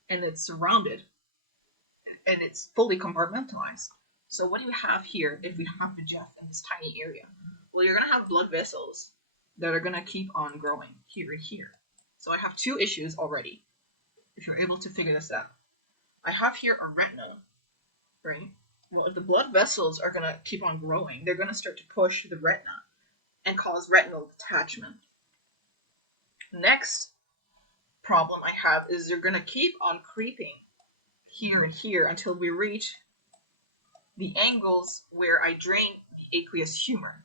and it's surrounded, and it's fully compartmentalized. So what do we have here if we have the GEF in this tiny area? Well, you're going to have blood vessels that are going to keep on growing here and here. So I have two issues already, if you're able to figure this out. I have here a retina, right? Well, if the blood vessels are going to keep on growing, they're going to start to push the retina and cause retinal detachment. Next problem I have is they're going to keep on creeping here and here until we reach the angles where I drain the aqueous humor.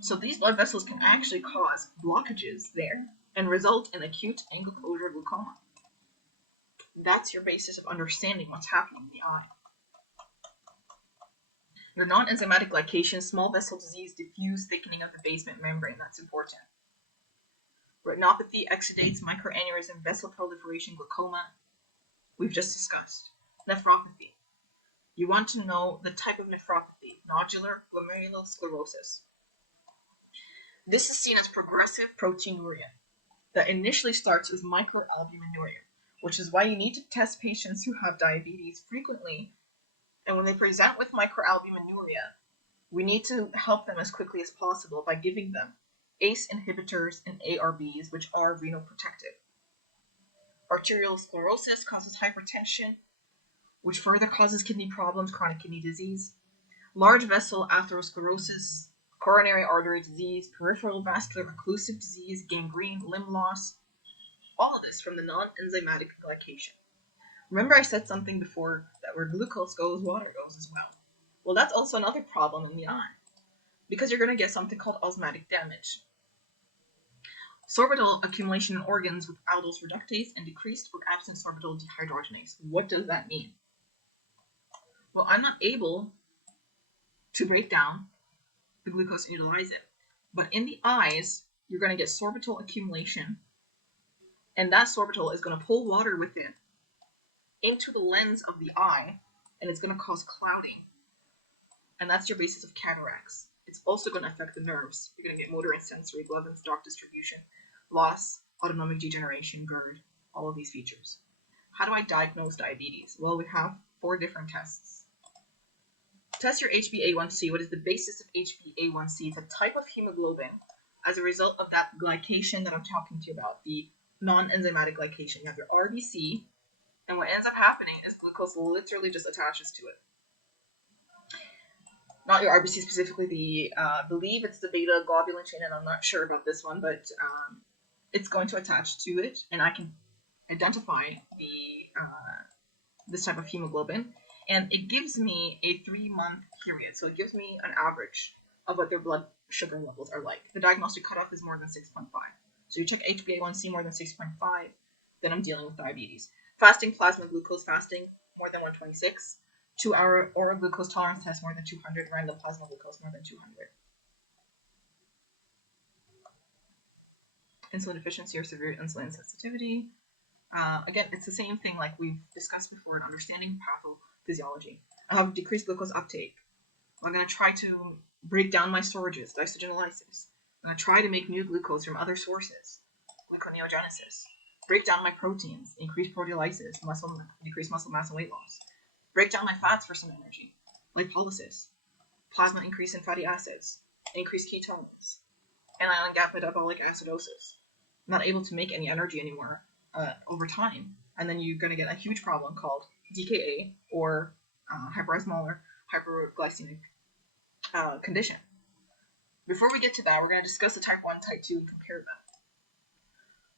So these blood vessels can actually cause blockages there and result in acute angle closure glaucoma. That's your basis of understanding what's happening in the eye. Your non-enzymatic glycation, small vessel disease, diffuse thickening of the basement membrane. That's important. Retinopathy, exudates, microaneurysm, vessel proliferation, glaucoma. We've just discussed. Nephropathy. You want to know the type of nephropathy, nodular glomerulosclerosis. This is seen as progressive proteinuria that initially starts with microalbuminuria, which is why you need to test patients who have diabetes frequently. And when they present with microalbuminuria, we need to help them as quickly as possible by giving them ACE inhibitors and ARBs, which are renal protective. Arterial sclerosis causes hypertension, which further causes kidney problems, chronic kidney disease. Large vessel atherosclerosis, coronary artery disease, peripheral vascular occlusive disease, gangrene, limb loss. All of this from the non-enzymatic glycation. Remember I said something before that where glucose goes, water goes as well. Well, that's also another problem in the eye, because you're going to get something called osmotic damage. Sorbitol accumulation in organs with aldose reductase and decreased or absent sorbitol dehydrogenase. What does that mean? Well, I'm not able to break down the glucose and utilize it. But in the eyes, you're going to get sorbitol accumulation, and that sorbitol is going to pull water with it into the lens of the eye, and it's going to cause clouding. And that's your basis of cataracts. It's also going to affect the nerves. You're going to get motor and sensory, blood and dark distribution, loss, autonomic degeneration, GERD, all of these features. How do I diagnose diabetes? Well, we have 4 different tests. Test your HbA1c. What is the basis of HbA1c? It's a type of hemoglobin as a result of that glycation that I'm talking to you about, the non-enzymatic glycation. You have your RBC, and what ends up happening is glucose literally just attaches to it. Not your RBC specifically, I believe it's the beta globulin chain, and I'm not sure about this one, but it's going to attach to it, and I can identify this type of hemoglobin, and it gives me a 3-month period, so it gives me an average of what their blood sugar levels are like. The diagnostic cutoff is more than 6.5, so you check HbA1c more than 6.5, then I'm dealing with diabetes. Fasting plasma glucose fasting, more than 126. 2-hour oral glucose tolerance test, more than 200. Random plasma glucose, more than 200. Insulin deficiency or severe insulin sensitivity. Again, it's the same thing like we've discussed before in understanding pathophysiology. I have decreased glucose uptake. I'm going to try to break down my storages, isogenolysis. I'm going to try to make new glucose from other sources, gluconeogenesis. Break down my proteins, increase proteolysis, decrease muscle mass and weight loss. Break down my fats for some energy, lipolysis. plasma increase in fatty acids, increased ketones, anion gap metabolic acidosis. Not able to make any energy anymore over time. And then you're going to get a huge problem called DKA, or hyperosmolar hyperglycemic condition. Before we get to that, we're going to discuss the type 1, type 2, and compare them.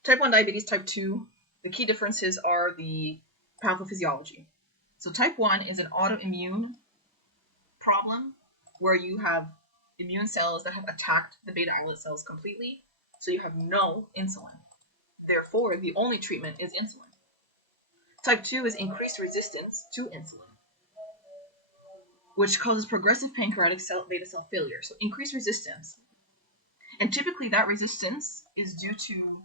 Type 1 diabetes, type 2, the key differences are the pathophysiology. So type 1 is an autoimmune problem where you have immune cells that have attacked the beta islet cells completely, so you have no insulin. Therefore, the only treatment is insulin. Type 2 is increased resistance to insulin, which causes progressive pancreatic beta cell failure. So increased resistance. And typically that resistance is due to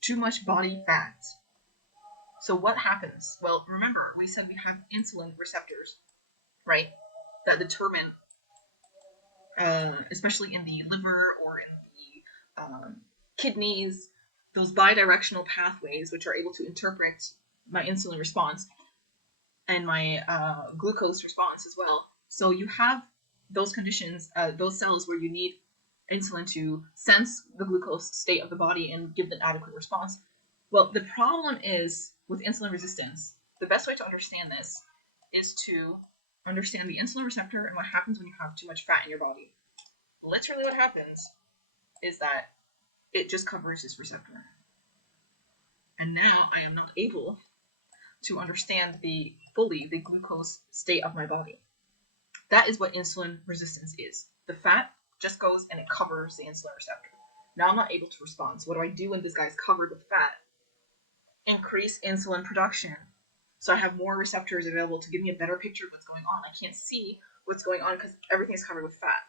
too much body fat. So what happens? Well, remember, we said we have insulin receptors, right? That determine, especially in the liver or in the kidneys, those bidirectional pathways which are able to interpret my insulin response and my glucose response as well. So you have those conditions, those cells where you need insulin to sense the glucose state of the body and give an adequate response. Well, the problem is with insulin resistance, the best way to understand this is to understand the insulin receptor and what happens when you have too much fat in your body. Literally what happens is that it just covers this receptor. And now I am not able to understand fully the glucose state of my body. That is what insulin resistance is. The fat just goes and it covers the insulin receptor. Now I'm not able to respond. So what do I do when this guy's covered with fat? Increase insulin production. So I have more receptors available to give me a better picture of what's going on. I can't see what's going on because everything's covered with fat.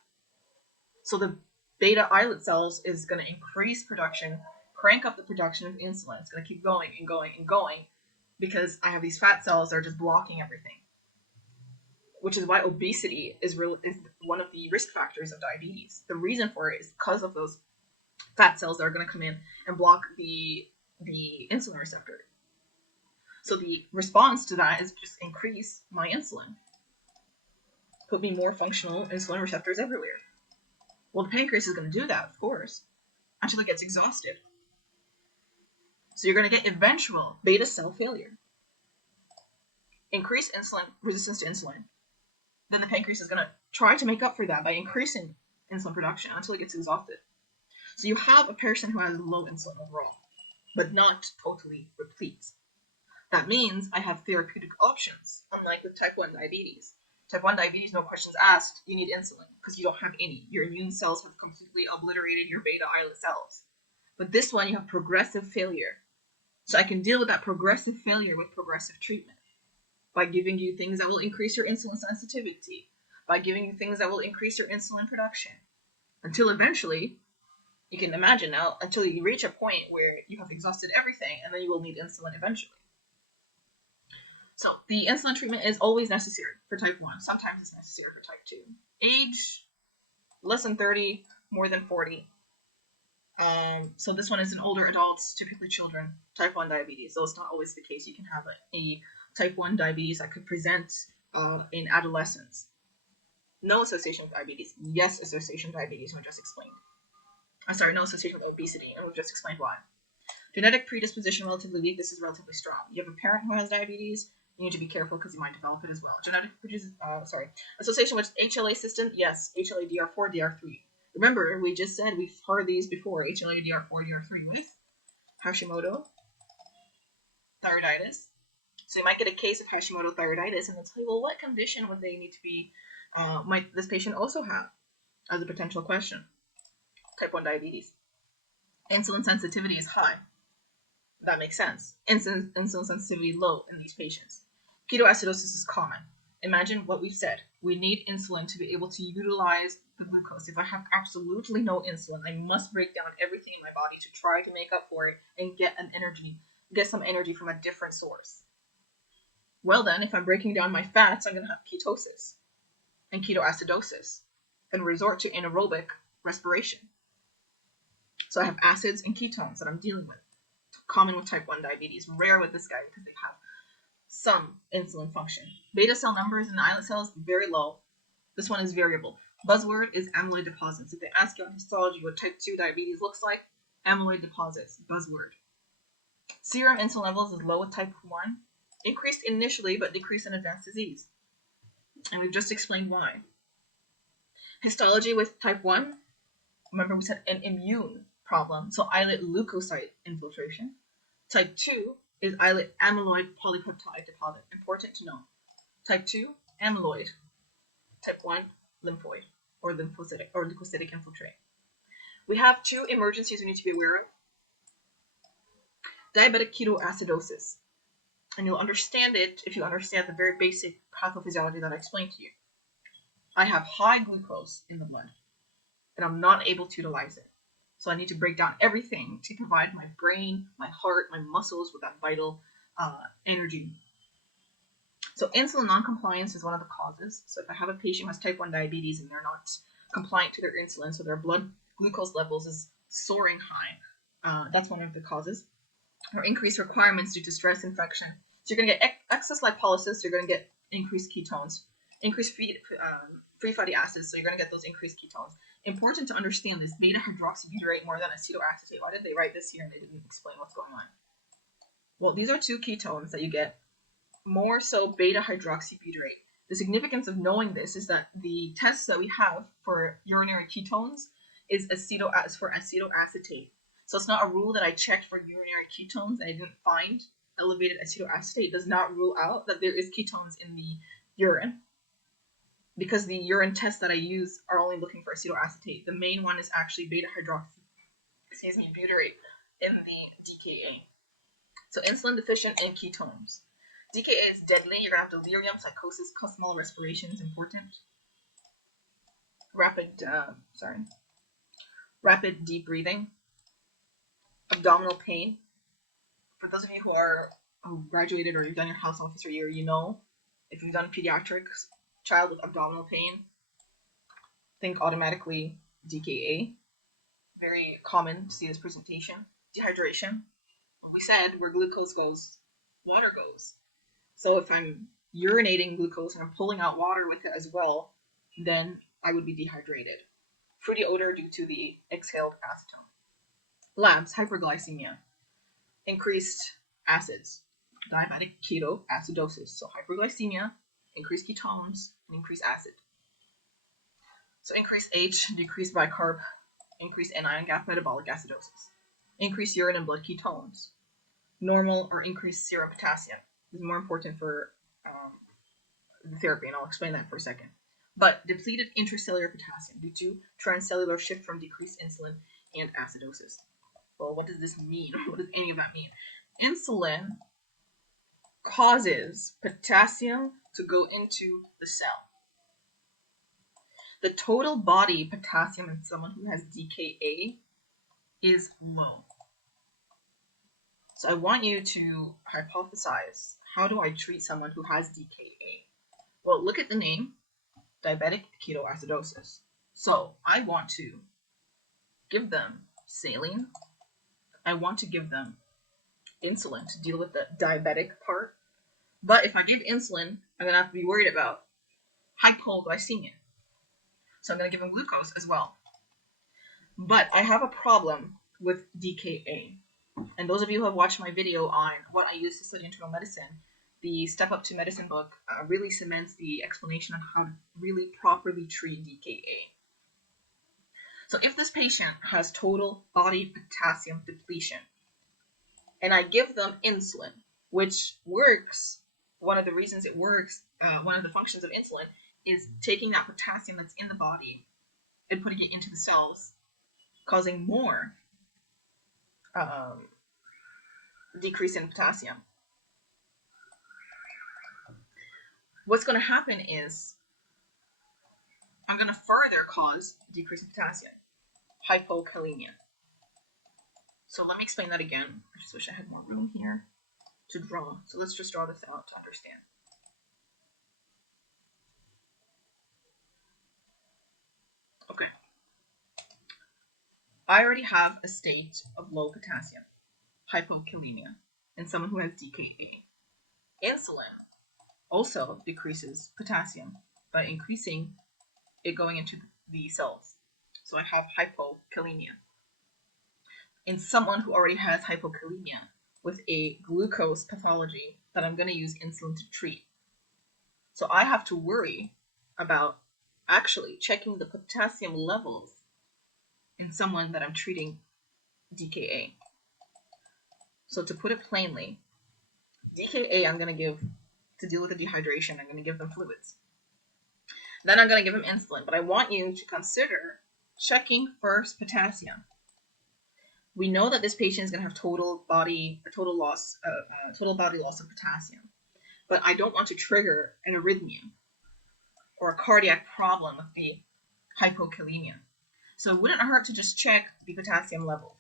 So the beta islet cells is going to increase production, crank up the production of insulin. It's going to keep going and going and going because I have these fat cells that are just blocking everything. Which is why obesity is one of the risk factors of diabetes. The reason for it is because of those fat cells that are going to come in and block the insulin receptor. So the response to that is just increase my insulin. Put me more functional insulin receptors everywhere. Well, the pancreas is going to do that, of course, until it gets exhausted. So you're going to get eventual beta cell failure. Increase insulin resistance to insulin. Then the pancreas is going to try to make up for that by increasing insulin production until it gets exhausted. So you have a person who has low insulin overall, but not totally replete. That means I have therapeutic options, unlike with type 1 diabetes. Type 1 diabetes, no questions asked, you need insulin because you don't have any. Your immune cells have completely obliterated your beta islet cells. But this one, you have progressive failure. So I can deal with that progressive failure with progressive treatment by giving you things that will increase your insulin sensitivity, by giving you things that will increase your insulin production, until eventually, you can imagine now, until you reach a point where you have exhausted everything, and then you will need insulin eventually. So the insulin treatment is always necessary for type 1. Sometimes it's necessary for type 2. Age, less than 30, more than 40. So this one is in older adults, typically children, type 1 diabetes. Though it's not always the case. You can have a type 1 diabetes that could present in adolescence. No association with diabetes. Yes, association with diabetes, we just explained. No association with obesity, and we've just explained why. Genetic predisposition, relatively weak. This is relatively strong. You have a parent who has diabetes, you need to be careful because you might develop it as well. Association with HLA system, yes, HLA DR4, DR3. Remember, we just said we've heard these before, HLA DR4, DR3 with Hashimoto thyroiditis. So you might get a case of Hashimoto thyroiditis, and they'll tell you, well, what condition would they need to be, might this patient also have, as a potential question? Type 1 diabetes. Insulin sensitivity is high. That makes sense. Insulin sensitivity low in these patients. Ketoacidosis is common. Imagine what we've said. We need insulin to be able to utilize the glucose. If I have absolutely no insulin, I must break down everything in my body to try to make up for it and get some energy from a different source. Well then, if I'm breaking down my fats, I'm going to have ketosis and ketoacidosis and resort to anaerobic respiration. So I have acids and ketones that I'm dealing with. Common with type 1 diabetes, rare with this guy because they have some insulin function. Beta cell numbers in the islet cells, very low. This one is variable. Buzzword is amyloid deposits. If they ask you on histology what type 2 diabetes looks like, amyloid deposits, buzzword. Serum insulin levels is low with type 1. Increased initially, but decreased in advanced disease. And we've just explained why. Histology with type 1, remember we said an immune problem, so islet leukocyte infiltration. Type 2 is islet amyloid polypeptide deposit. Important to know. Type 2, amyloid. Type 1, lymphoid, or leukocytic infiltrate. We have 2 emergencies we need to be aware of. Diabetic ketoacidosis. And you'll understand it if you understand the very basic pathophysiology that I explained to you. I have high glucose in the blood, and I'm not able to utilize it. So I need to break down everything to provide my brain, my heart, my muscles with that vital energy. So insulin noncompliance is one of the causes. So if I have a patient who has type 1 diabetes and they're not compliant to their insulin, so their blood glucose levels is soaring high, that's one of the causes. Or increased requirements due to stress, infection. So you're going to get excess lipolysis, you're going to get increased ketones. Increased free fatty acids, so you're going to get those increased ketones. Important to understand this, beta-hydroxybutyrate more than acetoacetate. Why did they write this here and they didn't explain what's going on? Well, these are 2 ketones that you get, more so beta-hydroxybutyrate. The significance of knowing this is that the tests that we have for urinary ketones is for acetoacetate. So it's not a rule that I checked for urinary ketones and I didn't find elevated acetoacetate. It does not rule out that there is ketones in the urine, because the urine tests that I use are only looking for acetoacetate. The main one is actually beta-hydroxybutyrate in the DKA. So insulin deficient and ketones. DKA is deadly. You're going to have delirium, psychosis, small respiration is important. Rapid deep breathing. Abdominal pain. For those of you who graduated or you've done your house officer year, you know, if you've done pediatrics, child with abdominal pain, think automatically DKA. Very common to see this presentation. Dehydration. We said where glucose goes, water goes. So if I'm urinating glucose and I'm pulling out water with it as well, then I would be dehydrated. Fruity odor due to the exhaled acetone. Labs, hyperglycemia. Increased acids. Diabetic ketoacidosis. So hyperglycemia, increased ketones, and increased acid. So increased H, decreased bicarb, increased anion gap metabolic acidosis. Increased urine and blood ketones. Normal or increased serum potassium. This is more important for the therapy, and I'll explain that for a second. But depleted intracellular potassium due to transcellular shift from decreased insulin and acidosis. Well, what does this mean? What does any of that mean? Insulin causes potassium to go into the cell. The total body potassium in someone who has DKA is low. So I want you to hypothesize, how do I treat someone who has DKA? Well, look at the name, diabetic ketoacidosis. So I want to give them saline. I want to give them insulin to deal with the diabetic part. But if I give insulin, I'm going to have to be worried about hypoglycemia. So I'm going to give them glucose as well. But I have a problem with DKA. And those of you who have watched my video on what I use to study internal medicine, the Step Up to Medicine book really cements the explanation on how to really properly treat DKA. So if this patient has total body potassium depletion, and I give them insulin, which works, one of the reasons it works, one of the functions of insulin is taking that potassium that's in the body and putting it into the cells, causing more decrease in potassium. What's going to happen is I'm going to further cause decrease in potassium, hypokalemia. So let me explain that again. I just wish I had more room here to draw. So let's just draw this out to understand. Okay. I already have a state of low potassium, hypokalemia, in someone who has DKA. Insulin also decreases potassium by increasing it going into the cells. So I have hypokalemia. In someone who already has hypokalemia with a glucose pathology that I'm going to use insulin to treat. So I have to worry about actually checking the potassium levels in someone that I'm treating DKA. So to put it plainly, DKA I'm going to give, to deal with the dehydration, I'm going to give them fluids. Then I'm going to give them insulin, but I want you to consider checking first potassium. We know that this patient is going to have total body loss of potassium, but I don't want to trigger an arrhythmia or a cardiac problem with the hypokalemia. So it wouldn't hurt to just check the potassium levels.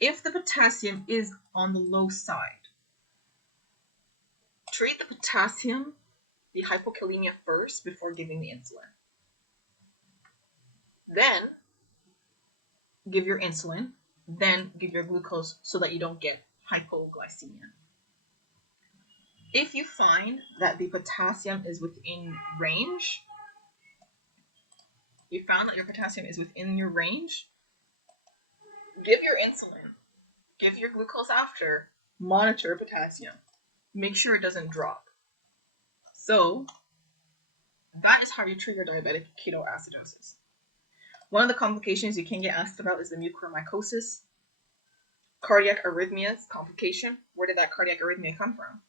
If the potassium is on the low side, treat the potassium, the hypokalemia first before giving the insulin. Then give your insulin, then give your glucose so that you don't get hypoglycemia. If you find that the potassium is within range, you found that your potassium is within your range, give your insulin, give your glucose after, monitor potassium. Make sure it doesn't drop. So that is how you trigger diabetic ketoacidosis. One of the complications you can get asked about is the mucormycosis. Cardiac arrhythmias complication. Where did that cardiac arrhythmia come from?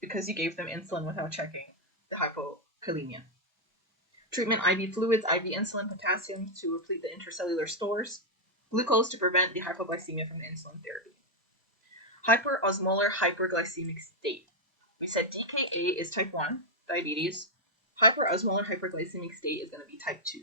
Because you gave them insulin without checking the hypokalemia. Treatment: IV fluids, IV insulin, potassium to replete the intercellular stores, glucose to prevent the hypoglycemia from the insulin therapy. Hyperosmolar hyperglycemic state. We said DKA is type 1 diabetes. Hyperosmolar hyperglycemic state is going to be type 2.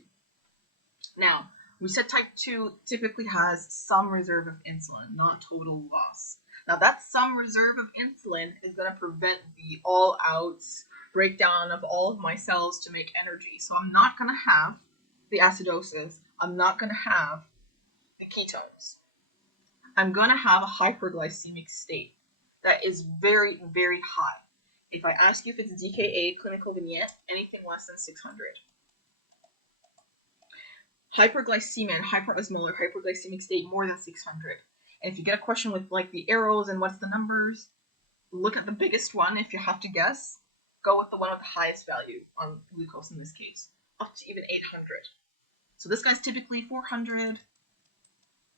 Now, we said type 2 typically has some reserve of insulin, not total loss. Now, that some reserve of insulin is going to prevent the all-out breakdown of all of my cells to make energy. So I'm not going to have the acidosis. I'm not going to have the ketones. I'm going to have a hyperglycemic state that is very, very high. If I ask you if it's DKA clinical vignette, anything less than 600. Hyperglycemia and hyperosmolar hyperglycemic state more than 600. And if you get a question with like the arrows and what's the numbers, look at the biggest one. If you have to guess, go with the one with the highest value on glucose in this case, up to even 800. So this guy's typically 400.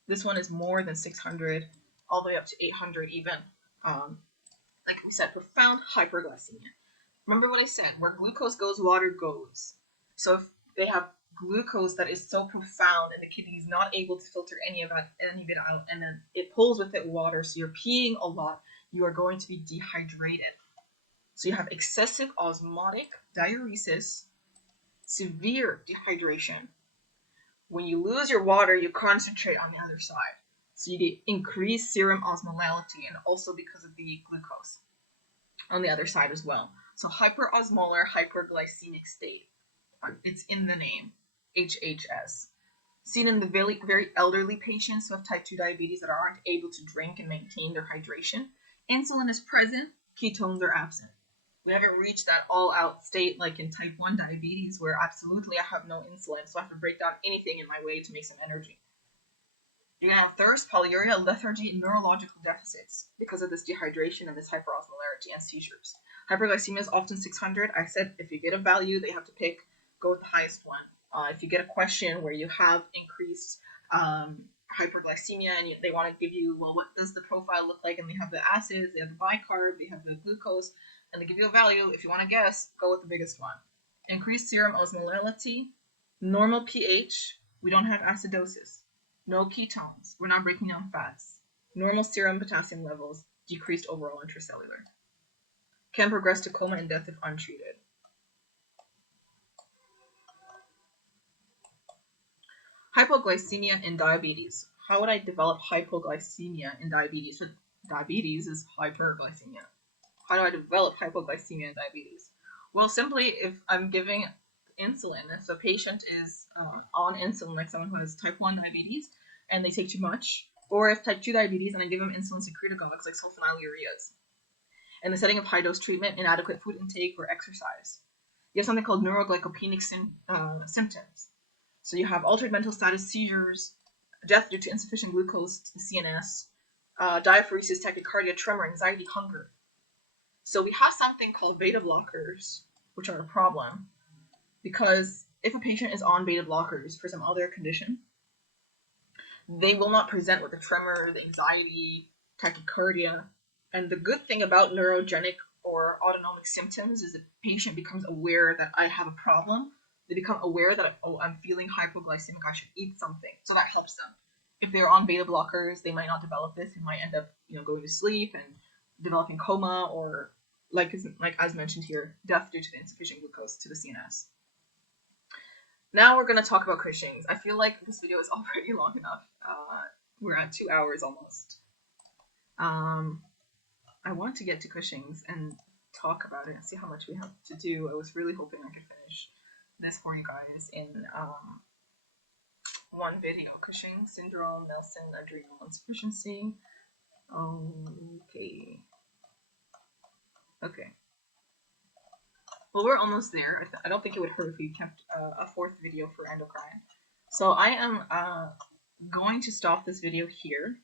This one is more than 600, all the way up to 800 even. Like we said, profound hyperglycemia. Remember what I said, where glucose goes, water goes. So if they have glucose that is so profound and the kidney is not able to filter any of it out, and then it pulls with it water, so you're peeing a lot, you are going to be dehydrated. So you have excessive osmotic diuresis, severe dehydration. When you lose your water, you concentrate on the other side. So you get increased serum osmolality, and also because of the glucose on the other side as well. So hyperosmolar hyperglycemic state. It's in the name, HHS. Seen in the very, very elderly patients who have type 2 diabetes that aren't able to drink and maintain their hydration. Insulin is present, ketones are absent. We haven't reached that all-out state like in type 1 diabetes where absolutely I have no insulin, so I have to break down anything in my way to make some energy. You're going to have thirst, polyuria, lethargy, and neurological deficits because of this dehydration and this hyperosmolarity and seizures. Hyperglycemia is often 600. I said if you get a value that you have to pick, go with the highest one. If you get a question where you have increased hyperglycemia and they want to give you, well, what does the profile look like? And they have the acids, they have the bicarb, they have the glucose, and they give you a value. If you want to guess, go with the biggest one. Increased serum osmolality, normal pH, we don't have acidosis. No ketones, we're not breaking down fats. Normal serum potassium levels, decreased overall intracellular. Can progress to coma and death if untreated. Hypoglycemia in diabetes. How would I develop hypoglycemia in diabetes? So diabetes is hyperglycemia. How do I develop hypoglycemia in diabetes? Well, simply if I'm giving insulin, if a patient is on insulin, like someone who has type 1 diabetes, and they take too much, or if type 2 diabetes and I give them insulin secretagogues like sulfonylureas. In the setting of high-dose treatment, inadequate food intake, or exercise. you have something called neuroglycopenic symptoms. So you have altered mental status, seizures, death due to insufficient glucose to the CNS, diaphoresis, tachycardia, tremor, anxiety, hunger. So we have something called beta blockers, which are a problem, because if a patient is on beta blockers for some other condition, they will not present with the tremor, the anxiety, tachycardia. And the good thing about neurogenic or autonomic symptoms is the patient becomes aware that I have a problem. They become aware that, oh, I'm feeling hypoglycemic, I should eat something. So that helps them. If they're on beta blockers, they might not develop this. They might end up, going to sleep and developing coma, or like as mentioned here, death due to the insufficient glucose to the CNS. Now we're going to talk about Cushing's. I feel like this video is already long enough. We're at 2 hours almost. I want to get to Cushing's and talk about it and see how much we have to do. I was really hoping I could finish this for you guys in one video. Cushing's syndrome, Nelson adrenal insufficiency. Okay. Well, we're almost there. I don't think it would hurt if we kept a fourth video for endocrine. So I am going to stop this video here.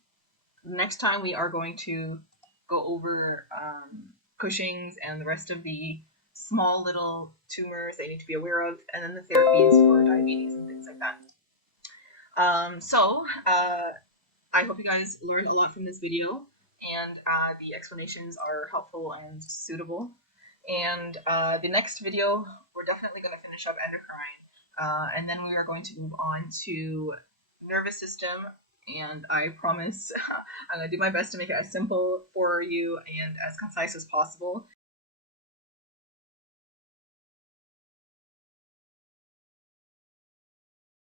Next time we are going to go over Cushing's and the rest of the small little tumors they need to be aware of, and then the therapies for diabetes and things like that. I hope you guys learned a lot from this video, and the explanations are helpful and suitable. And the next video, we're definitely going to finish up endocrine, and then we are going to move on to nervous system. And I promise I'm going to do my best to make it as simple for you and as concise as possible.